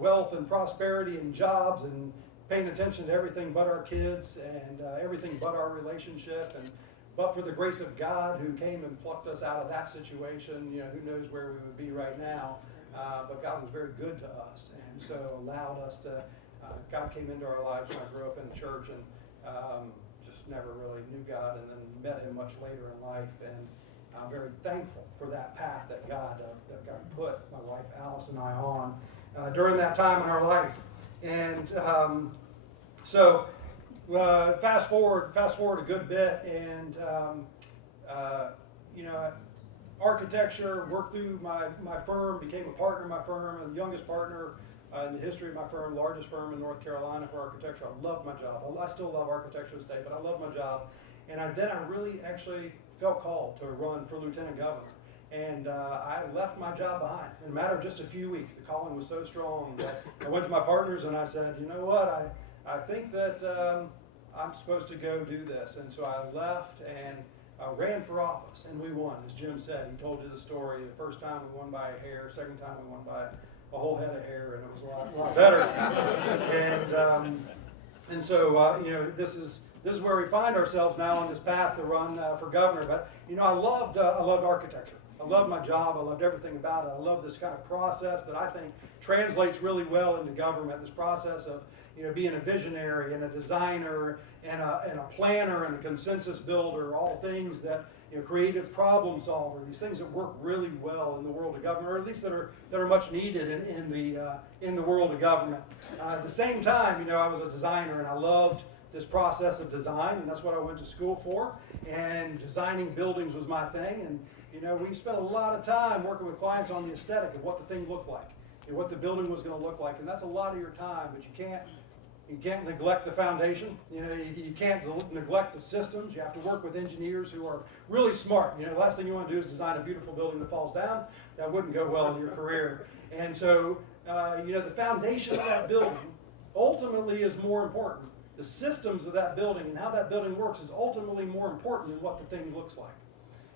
wealth and prosperity and jobs, and paying attention to everything but our kids and everything but our relationship. But for the grace of God, who came and plucked us out of that situation, who knows where we would be right now. But God was very good to us, and so allowed us to. God came into our lives when I grew up in the church, and just never really knew God, and then met Him much later in life. And I'm very thankful for that path that God put my wife Alice and I on during that time in our life. And so fast forward a good bit, and architecture, worked through my firm, became a partner in my firm, and the youngest partner in the history of my firm, largest firm in North Carolina for architecture. I loved my job. I still love architecture today, but I love my job. And then I really actually felt called to run for lieutenant governor. And I left my job behind in a matter of just a few weeks. The calling was so strong that I went to my partners and I said, you know what, I think that I'm supposed to go do this. And so I left and ran for office, and we won. As Jim said, he told you the story. The first time we won by a hair, second time we won by a whole head of hair, and it was a lot better. And so this is where we find ourselves now on this path to run for governor. But I loved architecture. I loved my job. I loved everything about it. I love this kind of process that I think translates really well into government. This process of being a visionary and a designer and a planner and a consensus builder, all things that creative problem solver, these things that work really well in the world of government, or at least that are much needed in the world of government. At the same time, I was a designer, and I loved this process of design, and that's what I went to school for. And designing buildings was my thing, and we spent a lot of time working with clients on the aesthetic of what the thing looked like, and what the building was going to look like, and that's a lot of your time. But you can't neglect the foundation. You can't neglect the systems. You have to work with engineers who are really smart. The last thing you want to do is design a beautiful building that falls down. That wouldn't go well in your career. And so, the foundation of that building ultimately is more important. The systems of that building and how that building works is ultimately more important than what the thing looks like.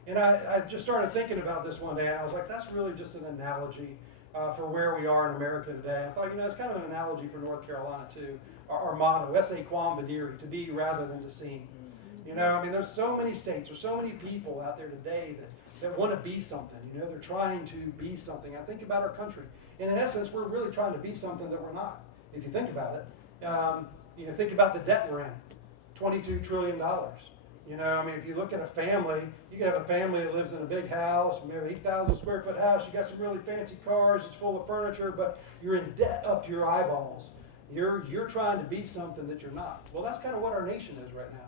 And I just started thinking about this one day, and I was like, that's really just an analogy for where we are in America today. I thought, it's kind of an analogy for North Carolina too. Our motto, esse quam venire, to be rather than to seem. There's so many states, there's so many people out there today that want to be something. They're trying to be something. I think about our country. And in essence, we're really trying to be something that we're not, if you think about it. Think about the debt we're in, $22 trillion. If you look at a family, you can have a family that lives in a big house, maybe 8,000 square foot house, you got some really fancy cars, it's full of furniture, but you're in debt up to your eyeballs. You're trying to be something that you're not. Well, that's kind of what our nation is right now.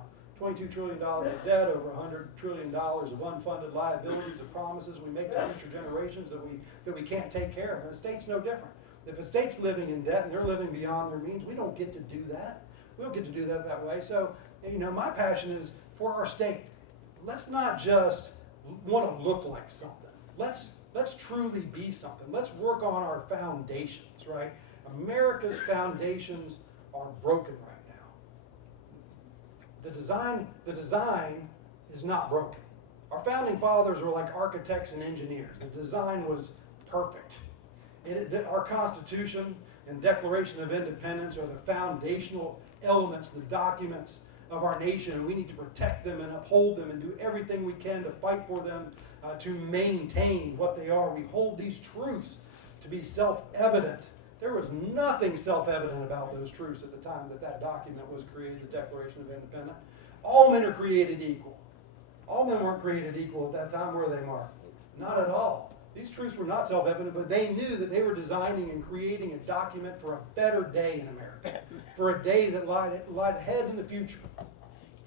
$22 trillion of debt, over $100 trillion of unfunded liabilities and promises we make to future generations that we can't take care of. And the state's no different. If a state's living in debt and they're living beyond their means, we don't get to do that. We don't get to do that way. So, my passion is for our state. Let's not just want to look like something. Let's truly be something. Let's work on our foundations, right? America's foundations are broken right now. The design is not broken. Our founding fathers were like architects and engineers. The design was perfect. Our Constitution and Declaration of Independence are the foundational elements, the documents of our nation, and we need to protect them and uphold them and do everything we can to fight for them, to maintain what they are. We hold these truths to be self-evident. There was nothing self-evident about those truths at the time that document was created, the Declaration of Independence. All men are created equal. All men weren't created equal at that time, were they, Mark? Not at all. These truths were not self-evident, but they knew that they were designing and creating a document for a better day in America, for a day that lied ahead in the future.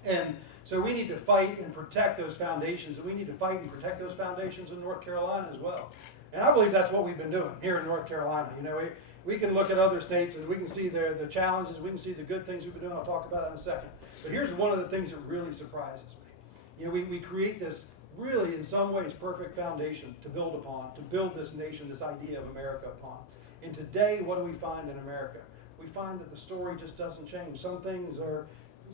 And so we need to fight and protect those foundations, and we need to fight and protect those foundations in North Carolina as well. And I believe that's what we've been doing here in North Carolina. You know, we can look at other states and we can see the challenges, we can see the good things we've been doing. I'll talk about that in a second. But here's one of the things that really surprises me. You know, we create this really, in some ways, perfect foundation to build upon, to build this nation, this idea of America upon. And today, what do we find in America? We find that the story just doesn't change. Some things are,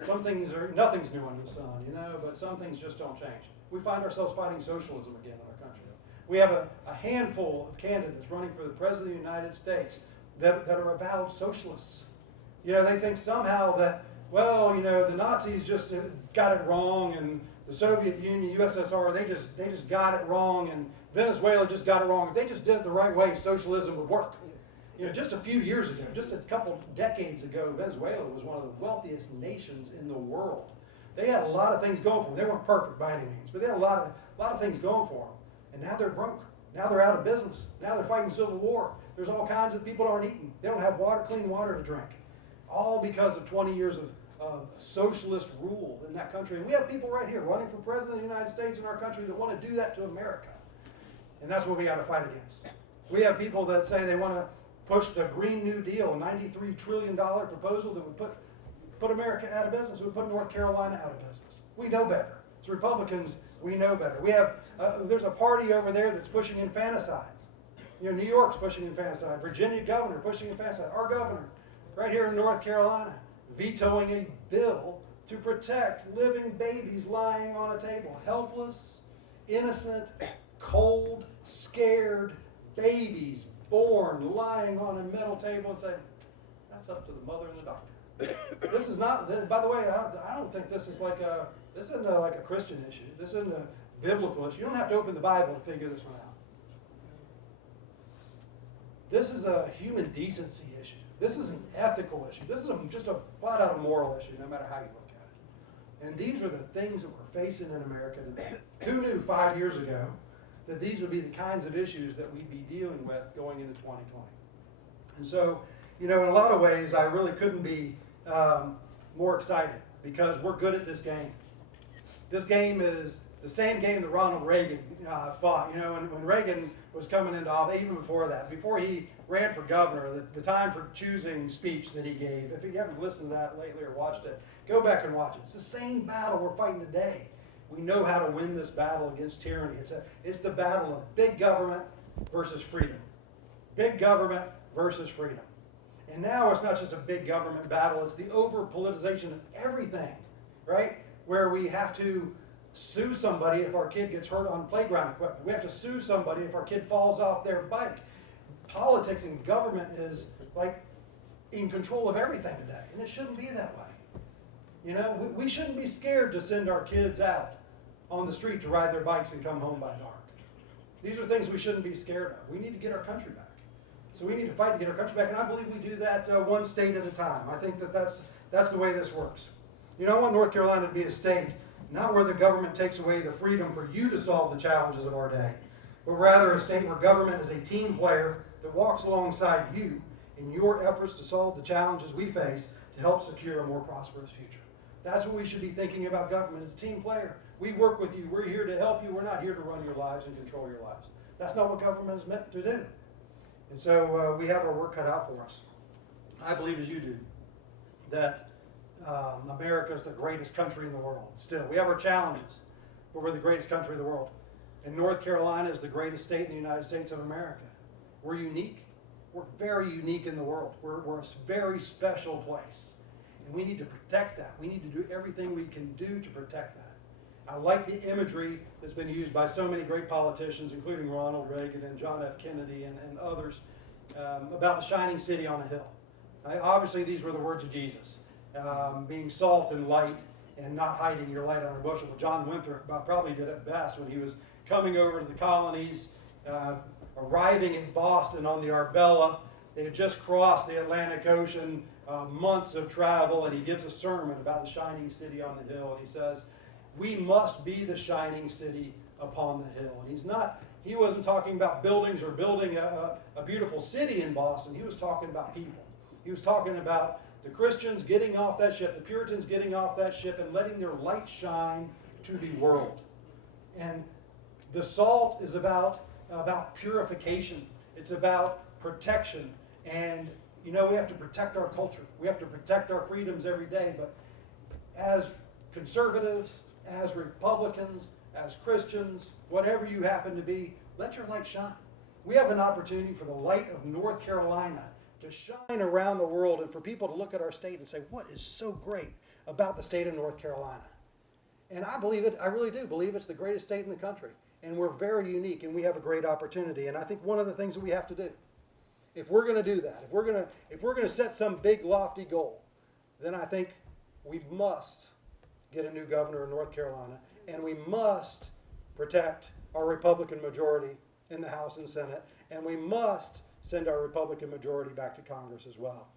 nothing's new under the sun, you know, but some things just don't change. We find ourselves fighting socialism again in our country. We have a handful of candidates running for the President of the United States that are avowed socialists. You know, they think somehow that, well, you know, the Nazis just got it wrong, and the Soviet Union, USSR, they just got it wrong, and Venezuela just got it wrong. If they just did it the right way, socialism would work. You know, just a few years ago, just a couple decades ago, Venezuela was one of the wealthiest nations in the world. They had a lot of things going for them. They weren't perfect by any means, but they had a lot of things going for them. And now they're broke. Now they're out of business. Now they're fighting civil war. There's all kinds of people that aren't eating. They don't have water, clean water to drink. All because of 20 years of socialist rule in that country. And we have people right here running for President of the United States in our country that want to do that to America. And that's what we got to fight against. We have people that say they want to push the Green New Deal, a $93 trillion proposal that would put America out of business. It would put North Carolina out of business. We know better. As Republicans, we know better. We have, there's a party over there that's pushing infanticide. You know, New York's pushing infanticide. Virginia governor pushing infanticide. Our governor, right here in North Carolina, vetoing a bill to protect living babies lying on a table. Helpless, innocent, cold, scared babies born lying on a metal table, and say, that's up to the mother and the doctor. This is not, by the way, I don't think this is like this isn't like a Christian issue. This isn't a biblical issue. You don't have to open the Bible to figure this one out. This is a human decency issue. This is an ethical issue. This is just a flat out a moral issue, no matter how you look at it. And these are the things that we're facing in America today. Who knew 5 years ago that these would be the kinds of issues that we'd be dealing with going into 2020? And so, you know, in a lot of ways, I really couldn't be more excited because we're good at this game. This game is the same game that Ronald Reagan fought. You know, when Reagan was coming into office, even before that, before he ran for governor, the time for choosing speech that he gave, if you haven't listened to that lately or watched it, go back and watch it. It's the same battle we're fighting today. We know how to win this battle against tyranny. It's the battle of big government versus freedom. Big government versus freedom. And now it's not just a big government battle, it's the over-politicization of everything, right? Where we have to sue somebody if our kid gets hurt on playground equipment. We have to sue somebody if our kid falls off their bike. Politics and government is like in control of everything today, and it shouldn't be that way. You know, we shouldn't be scared to send our kids out on the street to ride their bikes and come home by dark. These are things we shouldn't be scared of. We need to get our country back. So we need to fight to get our country back, and I believe we do that one state at a time. I think that's the way this works. You know, I want North Carolina to be a state, not where the government takes away the freedom for you to solve the challenges of our day, but rather a state where government is a team player that walks alongside you in your efforts to solve the challenges we face to help secure a more prosperous future. That's what we should be thinking about government, as a team player. We work with you. We're here to help you. We're not here to run your lives and control your lives. That's not what government is meant to do. And so we have our work cut out for us. I believe, as you do, that America is the greatest country in the world. Still, we have our challenges, but we're the greatest country in the world. And North Carolina is the greatest state in the United States of America. We're unique. We're very unique in the world. We're a very special place. And we need to protect that. We need to do everything we can do to protect that. I like the imagery that's been used by so many great politicians, including Ronald Reagan and John F. Kennedy and others, about the shining city on a hill. Obviously, these were the words of Jesus, being salt and light and not hiding your light on a bushel. Well, John Winthrop probably did it best when he was coming over to the colonies, arriving in Boston on the Arbella. They had just crossed the Atlantic Ocean, months of travel, and he gives a sermon about the shining city on the hill. And he says, we must be the shining city upon the hill. And he wasn't talking about buildings or building a beautiful city in Boston. He was talking about people. He was talking about the Christians getting off that ship, the Puritans getting off that ship and letting their light shine to the world. And the salt is about purification. It's about protection. And, you know, we have to protect our culture. We have to protect our freedoms every day. But as conservatives, as Republicans, as Christians, whatever you happen to be, let your light shine. We have an opportunity for the light of North Carolina to shine around the world and for people to look at our state and say, what is so great about the state of North Carolina? And I believe it, I really do believe it's the greatest state in the country. And we're very unique and we have a great opportunity. And I think one of the things that we have to do, if we're going to do that, if we're going to set some big lofty goal, then I think we must get a new governor in North Carolina, and we must protect our Republican majority in the House and Senate, and we must send our Republican majority back to Congress as well.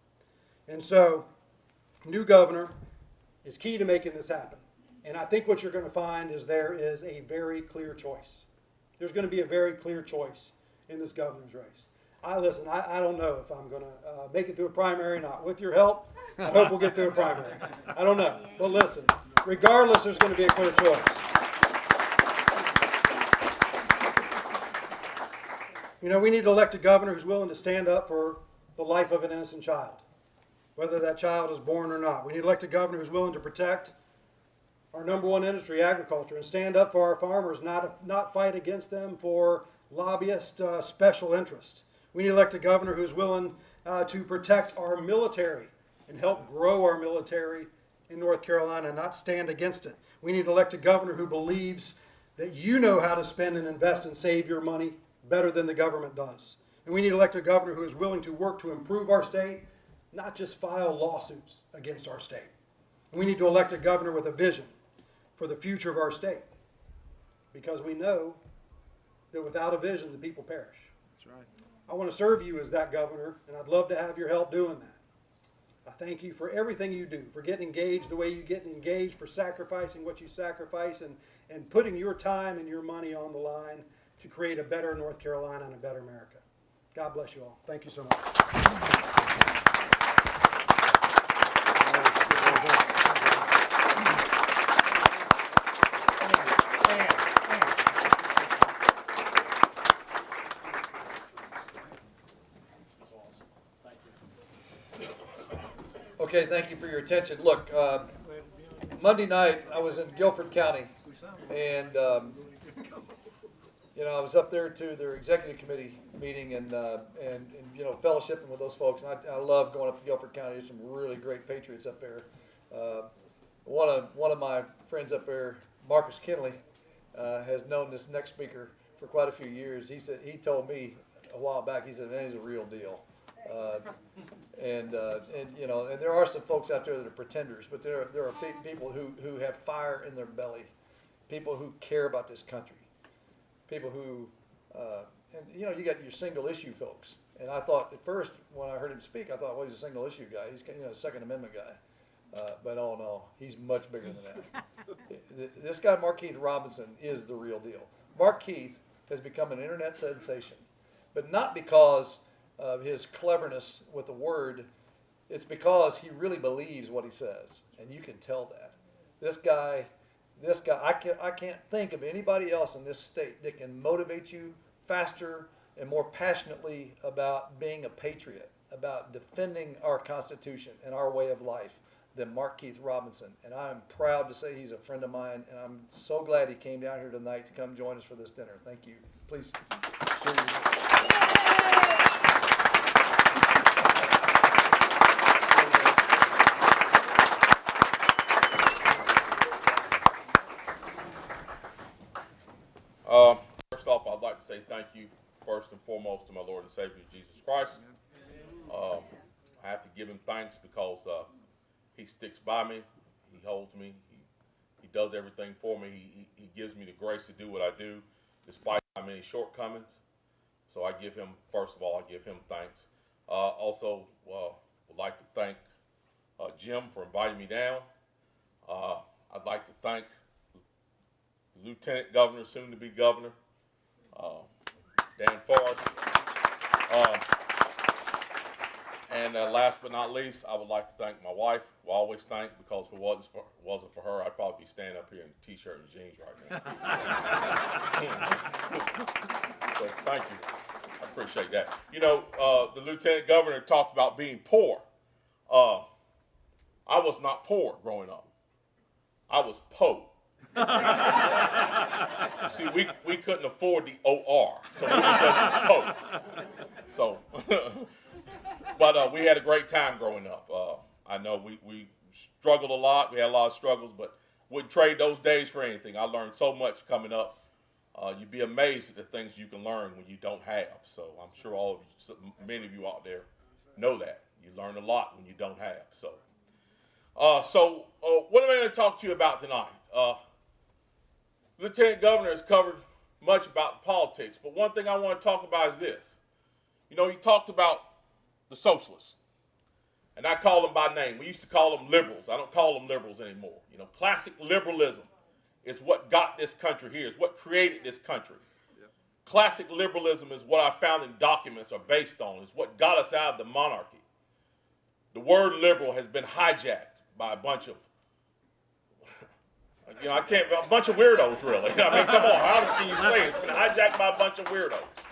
And so, new governor is key to making this happen. And I think what you're going to find is there is a very clear choice. There's going to be a very clear choice in this governor's race. I don't know if I'm going to make it through a primary or not. With your help, I hope we'll get through a primary. I don't know. But listen, regardless, there's going to be a clear choice. You know, we need to elect a governor who's willing to stand up for the life of an innocent child, whether that child is born or not. We need to elect a governor who's willing to protect our number one industry, agriculture, and stand up for our farmers, not fight against them for lobbyist special interests. We need to elect a governor who's willing to protect our military and help grow our military in North Carolina, not stand against it. We need to elect a governor who believes that you know how to spend and invest and save your money better than the government does. And we need to elect a governor who is willing to work to improve our state, not just file lawsuits against our state. And we need to elect a governor with a vision for the future of our state, because we know that without a vision, the people perish. That's right. I want to serve you as that governor, and I'd love to have your help doing that. I thank you for everything you do, for getting engaged the way you get engaged, for sacrificing what you sacrifice, and putting your time and your money on the line to create a better North Carolina and a better America. God bless you all. Thank you so much. Okay, thank you for your attention. Look, Monday night I was in Guilford County, and you know, I was up there to their executive committee meeting and you know, fellowshipping with those folks. And I love going up to Guilford County. There's some really great patriots up there. One of my friends up there, Marcus Kinley, has known this next speaker for quite a few years. He told me a while back. He said, "Man, he's a real deal." And you know, and there are some folks out there that are pretenders, but there are people who have fire in their belly, people who care about this country, people who, and you know, you got your single issue folks. And I thought at first when I heard him speak, I thought, well, he's a single issue guy. He's, you know, a Second Amendment guy. But oh no, he's much bigger than that. This guy, Mark Keith Robinson, is the real deal. Mark Keith has become an internet sensation, but not because of his cleverness with the word. It's because he really believes what he says, and you can tell that. This guy, I can't think of anybody else in this state that can motivate you faster and more passionately about being a patriot, about defending our Constitution and our way of life than Mark Keith Robinson. And I'm proud to say he's a friend of mine, and I'm so glad he came down here tonight to come join us for this dinner. Thank you. Please. First off, I'd like to say thank you first and foremost to my Lord and Savior, Jesus Christ. I have to give him thanks because he sticks by me, he holds me, he does everything for me. He gives me the grace to do what I do despite my many shortcomings. So I give him, first of all, I give him thanks. Also, would like to thank Jim for inviting me down. I'd like to thank the Lieutenant Governor, soon to be Governor, Dan Forrest. And last but not least, I would like to thank my wife, who I always thank, because if it wasn't for her, I'd probably be standing up here in a t-shirt and jeans right now. So thank you. I appreciate that. You know, the Lieutenant Governor talked about being poor. I was not poor growing up. I was po. See, we couldn't afford the OR, so we were just po. So, but we had a great time growing up. I know we struggled a lot. We had a lot of struggles, but wouldn't trade those days for anything. I learned so much coming up. You'd be amazed at the things you can learn when you don't have. So I'm sure all of you, many of you out there know that. You learn a lot when you don't have. So, what am I going to talk to you about tonight? Lieutenant Governor has covered much about politics, but one thing I want to talk about is this. You know, he talked about the socialists, and I call them by name. We used to call them liberals. I don't call them liberals anymore. You know, classic liberalism is what got this country here, is what created this country. Yep. Classic liberalism is what I found in documents are based on, is what got us out of the monarchy. The word liberal has been hijacked by a bunch of, you know, a bunch of weirdos, really. I mean, come on, how else can you say it? It's been hijacked by a bunch of weirdos.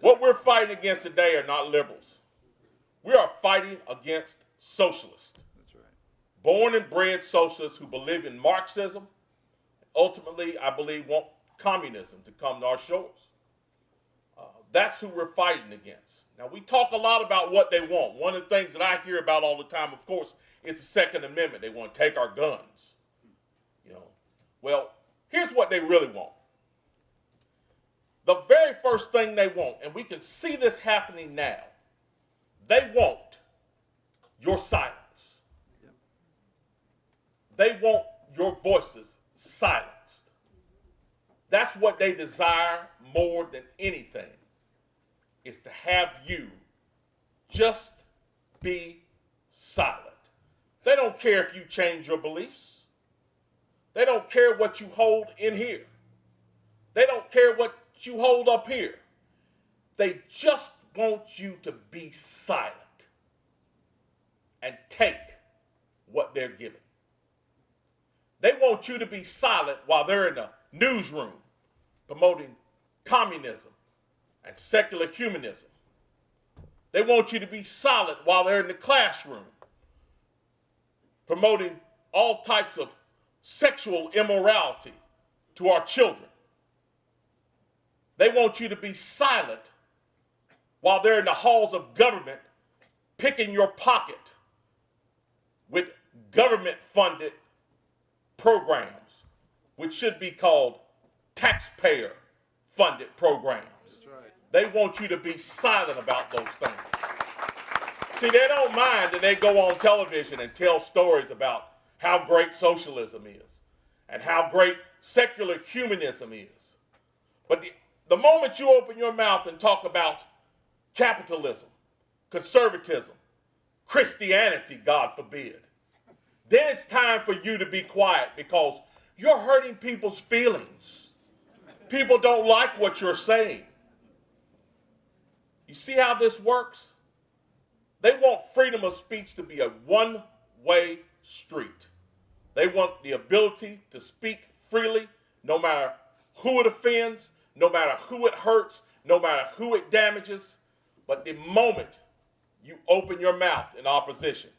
What we're fighting against today are not liberals. We are fighting against socialists. That's right. Born and bred socialists who believe in Marxism, ultimately, I believe, want communism to come to our shores. That's who we're fighting against. Now, we talk a lot about what they want. One of the things that I hear about all the time, of course, is the Second Amendment. They want to take our guns. You know, well, here's what they really want. The very first thing they want, and we can see this happening now, they want your silence. Yep. They want your voices silenced. That's what they desire more than anything, is to have you just be silent. They don't care if you change your beliefs. They don't care what you hold in here. They don't care what you hold up here. They just want you to be silent and take what they're giving. They want you to be silent while they're in the newsroom promoting communism and secular humanism. They want you to be silent while they're in the classroom promoting all types of sexual immorality to our children. They want you to be silent while they're in the halls of government picking your pocket with government-funded programs, which should be called taxpayer-funded programs. That's right. They want you to be silent about those things. See, they don't mind that they go on television and tell stories about how great socialism is and how great secular humanism is. But the moment you open your mouth and talk about capitalism, conservatism, Christianity, God forbid, then it's time for you to be quiet, because you're hurting people's feelings. People don't like what you're saying. You see how this works? They want freedom of speech to be a one-way street. They want the ability to speak freely, no matter who it offends, no matter who it hurts, no matter who it damages. But the moment you open your mouth in opposition,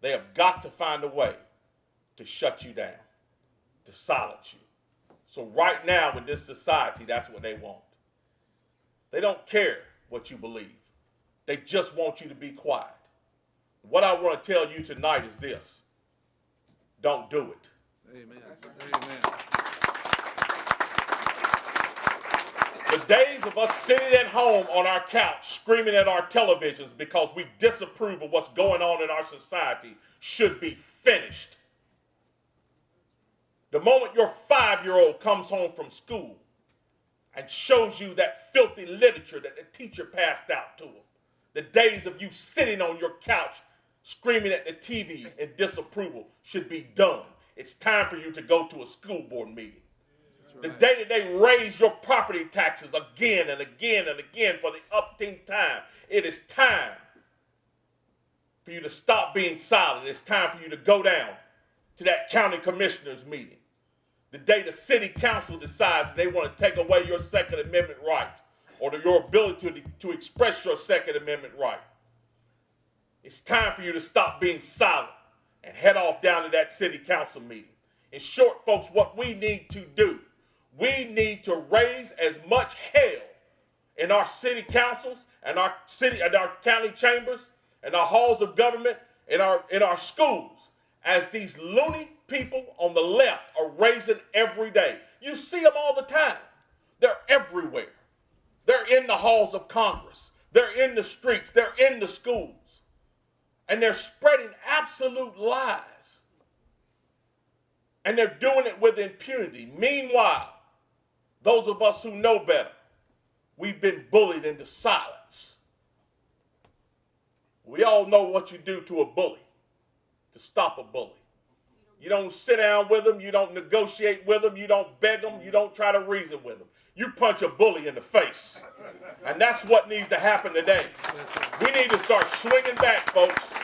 they have got to find a way to shut you down, to silence you. So right now in this society, that's what they want. They don't care what you believe. They just want you to be quiet. What I want to tell you tonight is this: don't do it. Amen. Amen. The days of us sitting at home on our couch screaming at our televisions because we disapprove of what's going on in our society should be finished. The moment your 5-year-old comes home from school and shows you that filthy literature that the teacher passed out to them, the days of you sitting on your couch screaming at the TV in disapproval should be done. It's time for you to go to a school board meeting. The day that they raise your property taxes again and again and again for the umpteenth time, it is time for you to stop being silent. It's time for you to go down to that county commissioners meeting. The day the city council decides they want to take away your Second Amendment right or your ability to express your Second Amendment right. It's time for you to stop being silent and head off down to that city council meeting. In short, folks, what we need to do, we need to raise as much hell in our city councils and our county chambers and our halls of government in our schools as these loony people on the left are raising every day. You see them all the time. They're everywhere. They're in the halls of Congress. They're in the streets. They're in the schools. And they're spreading absolute lies. And they're doing it with impunity. Meanwhile, those of us who know better, we've been bullied into silence. We all know what you do to a bully, to stop a bully. You don't sit down with them, you don't negotiate with them, you don't beg them, you don't try to reason with them. You punch a bully in the face. And that's what needs to happen today. We need to start swinging back, folks.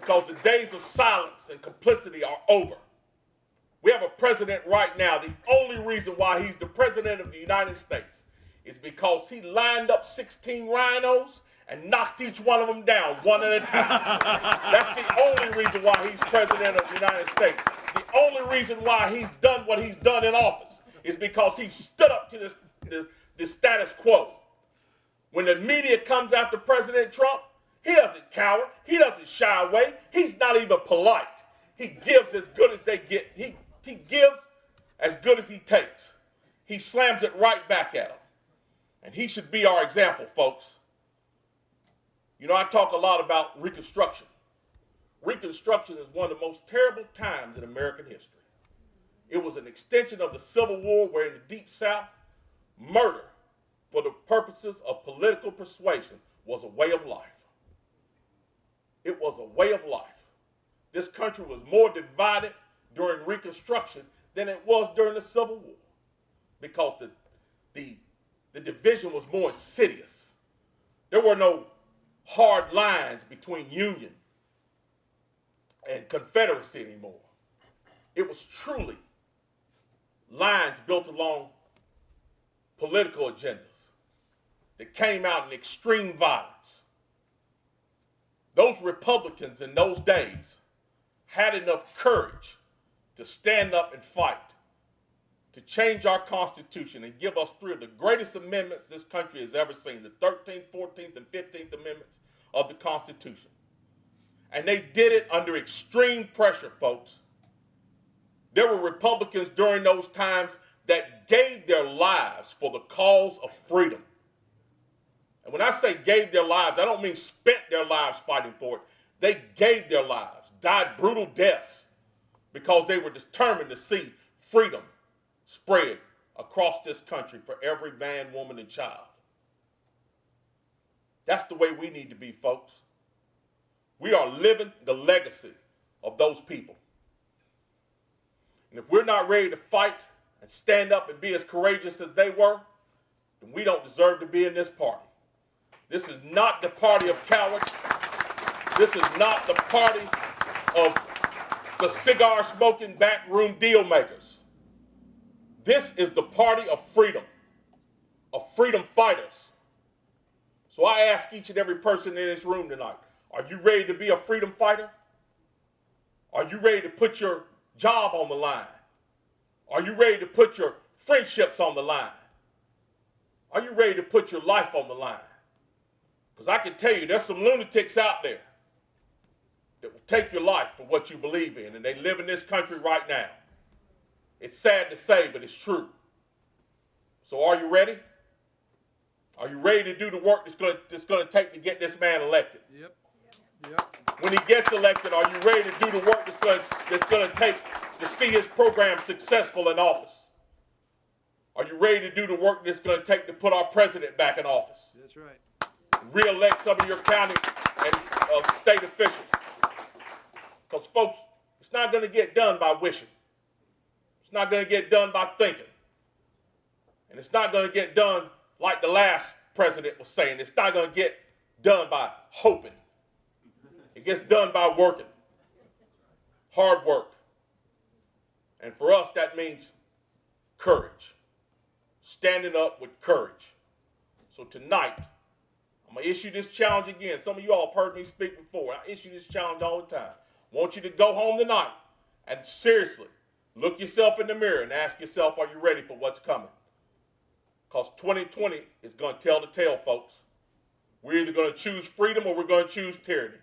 Because the days of silence and complicity are over. We have a president right now. The only reason why he's the president of the United States is because he lined up 16 rhinos and knocked each one of them down one at a time. That's the only reason why he's president of the United States. The only reason why he's done what he's done in office is because he stood up to this status quo. When the media comes after President Trump, he doesn't cower. He doesn't shy away. He's not even polite. He gives as good as they get. He gives as good as he takes. He slams it right back at them. And he should be our example, folks. You know, I talk a lot about Reconstruction. Reconstruction is one of the most terrible times in American history. It was an extension of the Civil War where in the Deep South, murder for the purposes of political persuasion was a way of life. It was a way of life. This country was more divided during Reconstruction than it was during the Civil War because the division was more insidious. There were no hard lines between Union and Confederacy anymore. It was truly lines built along political agendas that came out in extreme violence. Those Republicans in those days had enough courage to stand up and fight, to change our Constitution and give us 3 of the greatest amendments this country has ever seen, the 13th, 14th, and 15th Amendments of the Constitution. And they did it under extreme pressure, folks. There were Republicans during those times that gave their lives for the cause of freedom. And when I say gave their lives, I don't mean spent their lives fighting for it. They gave their lives, died brutal deaths because they were determined to see freedom spread across this country for every man, woman, and child. That's the way we need to be, folks. We are living the legacy of those people. And if we're not ready to fight and stand up and be as courageous as they were, then we don't deserve to be in this party. This is not the party of cowards. This is not the party of the cigar-smoking backroom deal makers. This is the party of freedom fighters. So I ask each and every person in this room tonight, are you ready to be a freedom fighter? Are you ready to put your job on the line? Are you ready to put your friendships on the line? Are you ready to put your life on the line? Because I can tell you there's some lunatics out there that will take your life for what you believe in, and they live in this country right now. It's sad to say, but it's true. So are you ready? Are you ready to do the work that's going to take to get this man elected? Yep. Yep. When he gets elected, are you ready to do the work that's going to take to see his program successful in office? Are you ready to do the work that's going to take to put our president back in office? That's right. Re-elect some of your county and state officials. Because, folks, it's not going to get done by wishing. It's not going to get done by thinking. And it's not going to get done like the last president was saying. It's not going to get done by hoping. It gets done by working. Hard work. And for us, that means courage. Standing up with courage. So tonight, I'm going to issue this challenge again. Some of you all have heard me speak before. I issue this challenge all the time. I want you to go home tonight and seriously look yourself in the mirror and ask yourself, are you ready for what's coming? Because 2020 is going to tell the tale, folks. We're either going to choose freedom or we're going to choose tyranny.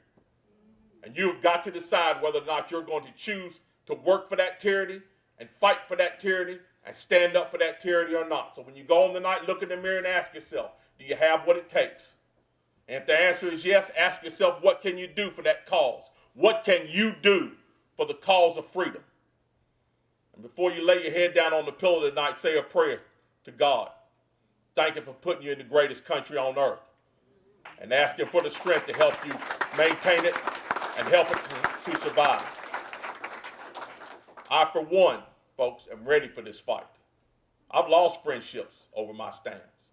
And you've got to decide whether or not you're going to choose to work for that tyranny and fight for that tyranny and stand up for that tyranny or not. So when you go home tonight, look in the mirror and ask yourself, do you have what it takes? And if the answer is yes, ask yourself, what can you do for that cause? What can you do for the cause of freedom? And before you lay your head down on the pillow tonight, say a prayer to God. Thank Him for putting you in the greatest country on earth. And ask Him for the strength to help you maintain it and help it to survive. I, for one, folks, am ready for this fight. I've lost friendships over my stance.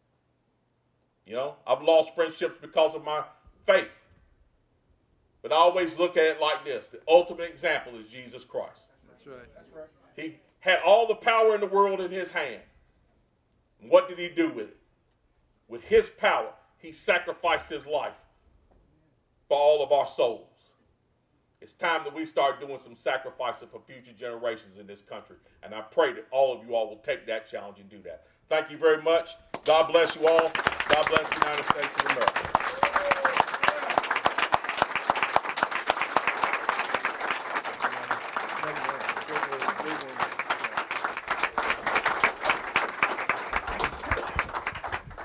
You know, I've lost friendships because of my faith. But I always look at it like this. The ultimate example is Jesus Christ. That's right. He had all the power in the world in His hand. And what did He do with it? With His power, He sacrificed His life for all of our souls. It's time that we start doing some sacrificing for future generations in this country. And I pray that all of you all will take that challenge and do that. Thank you very much. God bless you all. God bless the United States of America.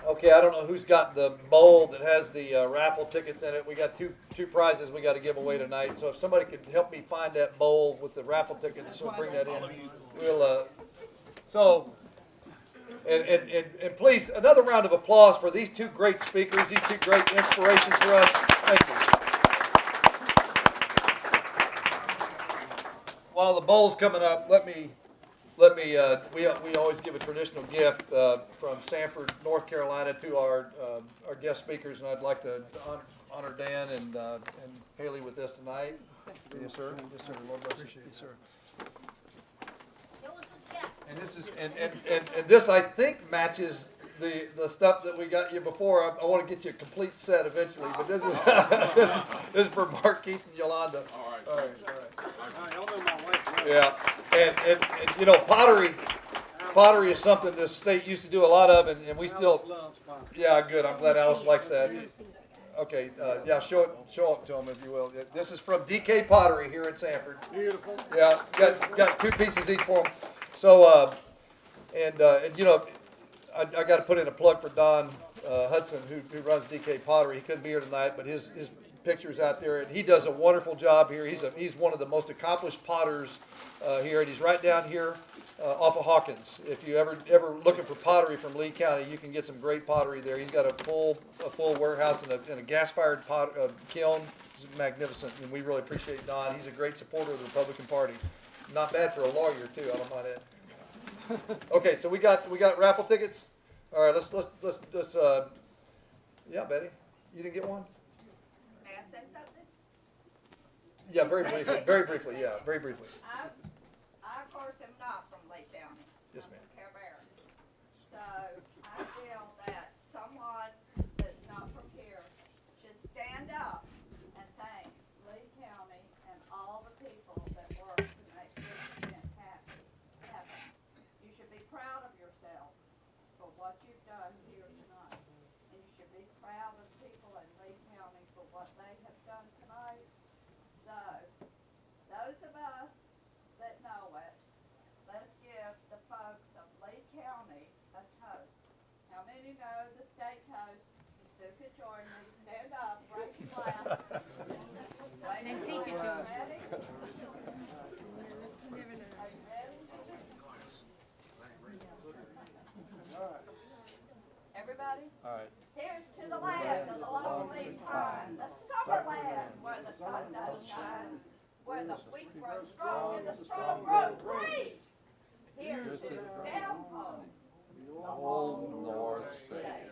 Okay, I don't know who's got the bowl that has the raffle tickets in it. We got two prizes we got to give away tonight. So if somebody could help me find that bowl with the raffle tickets, we'll bring that in. We'll and please, another round of applause for these two great speakers, these two great inspirations for us. Thank you. While the bowl's coming up, we always give a traditional gift from Sanford, North Carolina, to our guest speakers, and I'd like to honor Dan and Haley with this tonight. Yes, sir. Yes, sir. Lord bless you. Yes, sir. Show us what you got. And this is and this I think matches the stuff that we got you before. I want to get you a complete set eventually, but this is this is for Mark, Keith, and Yolanda. All right. All right. Y'all know my wife. Yeah, and you know, pottery is something the state used to do a lot of, and we still. Loves pottery. Yeah, good. I'm glad Alice likes that. Okay, yeah, show it to them if you will. This is from DK Pottery here in Sanford. Beautiful. Yeah, got two pieces each for them. So, and you know, I got to put in a plug for Don Hudson, who runs DK Pottery. He couldn't be here tonight, but his picture's out there, and he does a wonderful job here. He's one of the most accomplished potters here, and he's right down here off of Hawkins. If you ever looking for pottery from Lee County, you can get some great pottery there. He's got a full warehouse and a gas-fired kiln. It's magnificent, and we really appreciate Don. He's a great supporter of the Republican Party. Not bad for a lawyer too. I don't mind that. Okay, so we got raffle tickets. All right, let's yeah, Betty, you didn't get one? May I say something? Yeah, very briefly. Very briefly. Yeah, very briefly. I of course am not from Lee County. Yes, I'm ma'am. from Cabrera. So I feel that someone that's not from here should stand up and thank Lee County and all the people that work to make this event happen. You should be proud of yourselves for what you've done here tonight. And you should be proud of people in Lee County for what they have done tonight. So, those of us that know it, let's give the folks of many know the state toast? Who could join me? Stand up, raise your glass. And teach it to us. Ready? Never know. Are you ready? Everybody? All right. Here's to the land of the lonely pine, the summer land where the sun does shine, where the weak grow strong and the strong grow great. Here's to down home, the whole North State.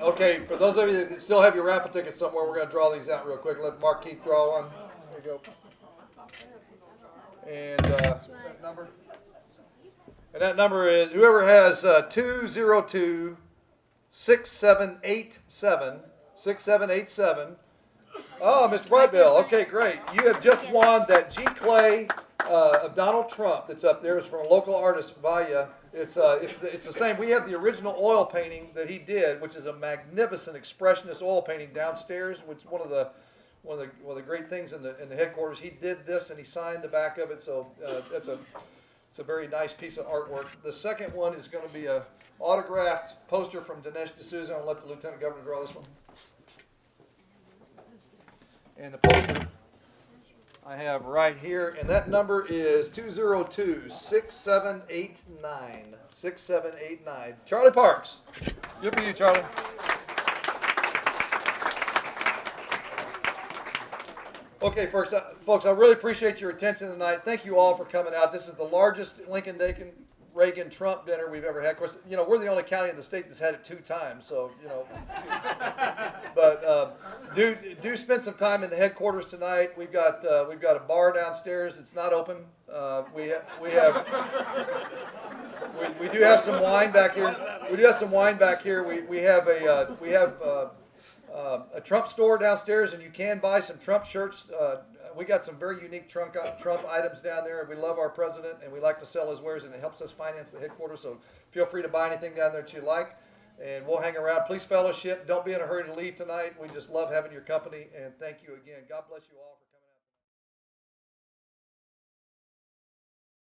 Okay, for those of you that still have your raffle tickets somewhere, we're gonna draw these out real quick. Let Mark Keith draw one. There you go. And, that number? And that number is, whoever has, 202-6787. Oh, Mr. Brightbill, okay, great. You have just won that G. Clay, of Donald Trump that's up there. It's from a local artist, Vaya. It's the same. We have the original oil painting that he did, which is a magnificent expressionist oil painting downstairs, which is one of the great things in the headquarters. He did this and he signed the back of it, so it's a very nice piece of artwork. The second one is going to be a autographed poster from Dinesh D'Souza. I'll let the Lieutenant Governor draw this one. And the poster I have right here, and that number is 202-6789. 6789. Charlie Parks. Good for you, Charlie. Okay, folks, I really appreciate your attention tonight. Thank you all for coming out. This is the largest Lincoln Reagan Trump dinner we've ever had. Of course, you know, we're the only county in the state that's had it 2 times, so, you know. But do spend some time in the headquarters tonight. We've got a bar downstairs that's not open. We do have some wine back here. We have a Trump store downstairs, and you can buy some Trump shirts. We got some very unique Trump items down there. We love our president, and we like to sell his wares, and it helps us finance the headquarters. So feel free to buy anything down there that you like, and we'll hang around. Please fellowship. Don't be in a hurry to leave tonight. We just love having your company, and thank you again. God bless you all for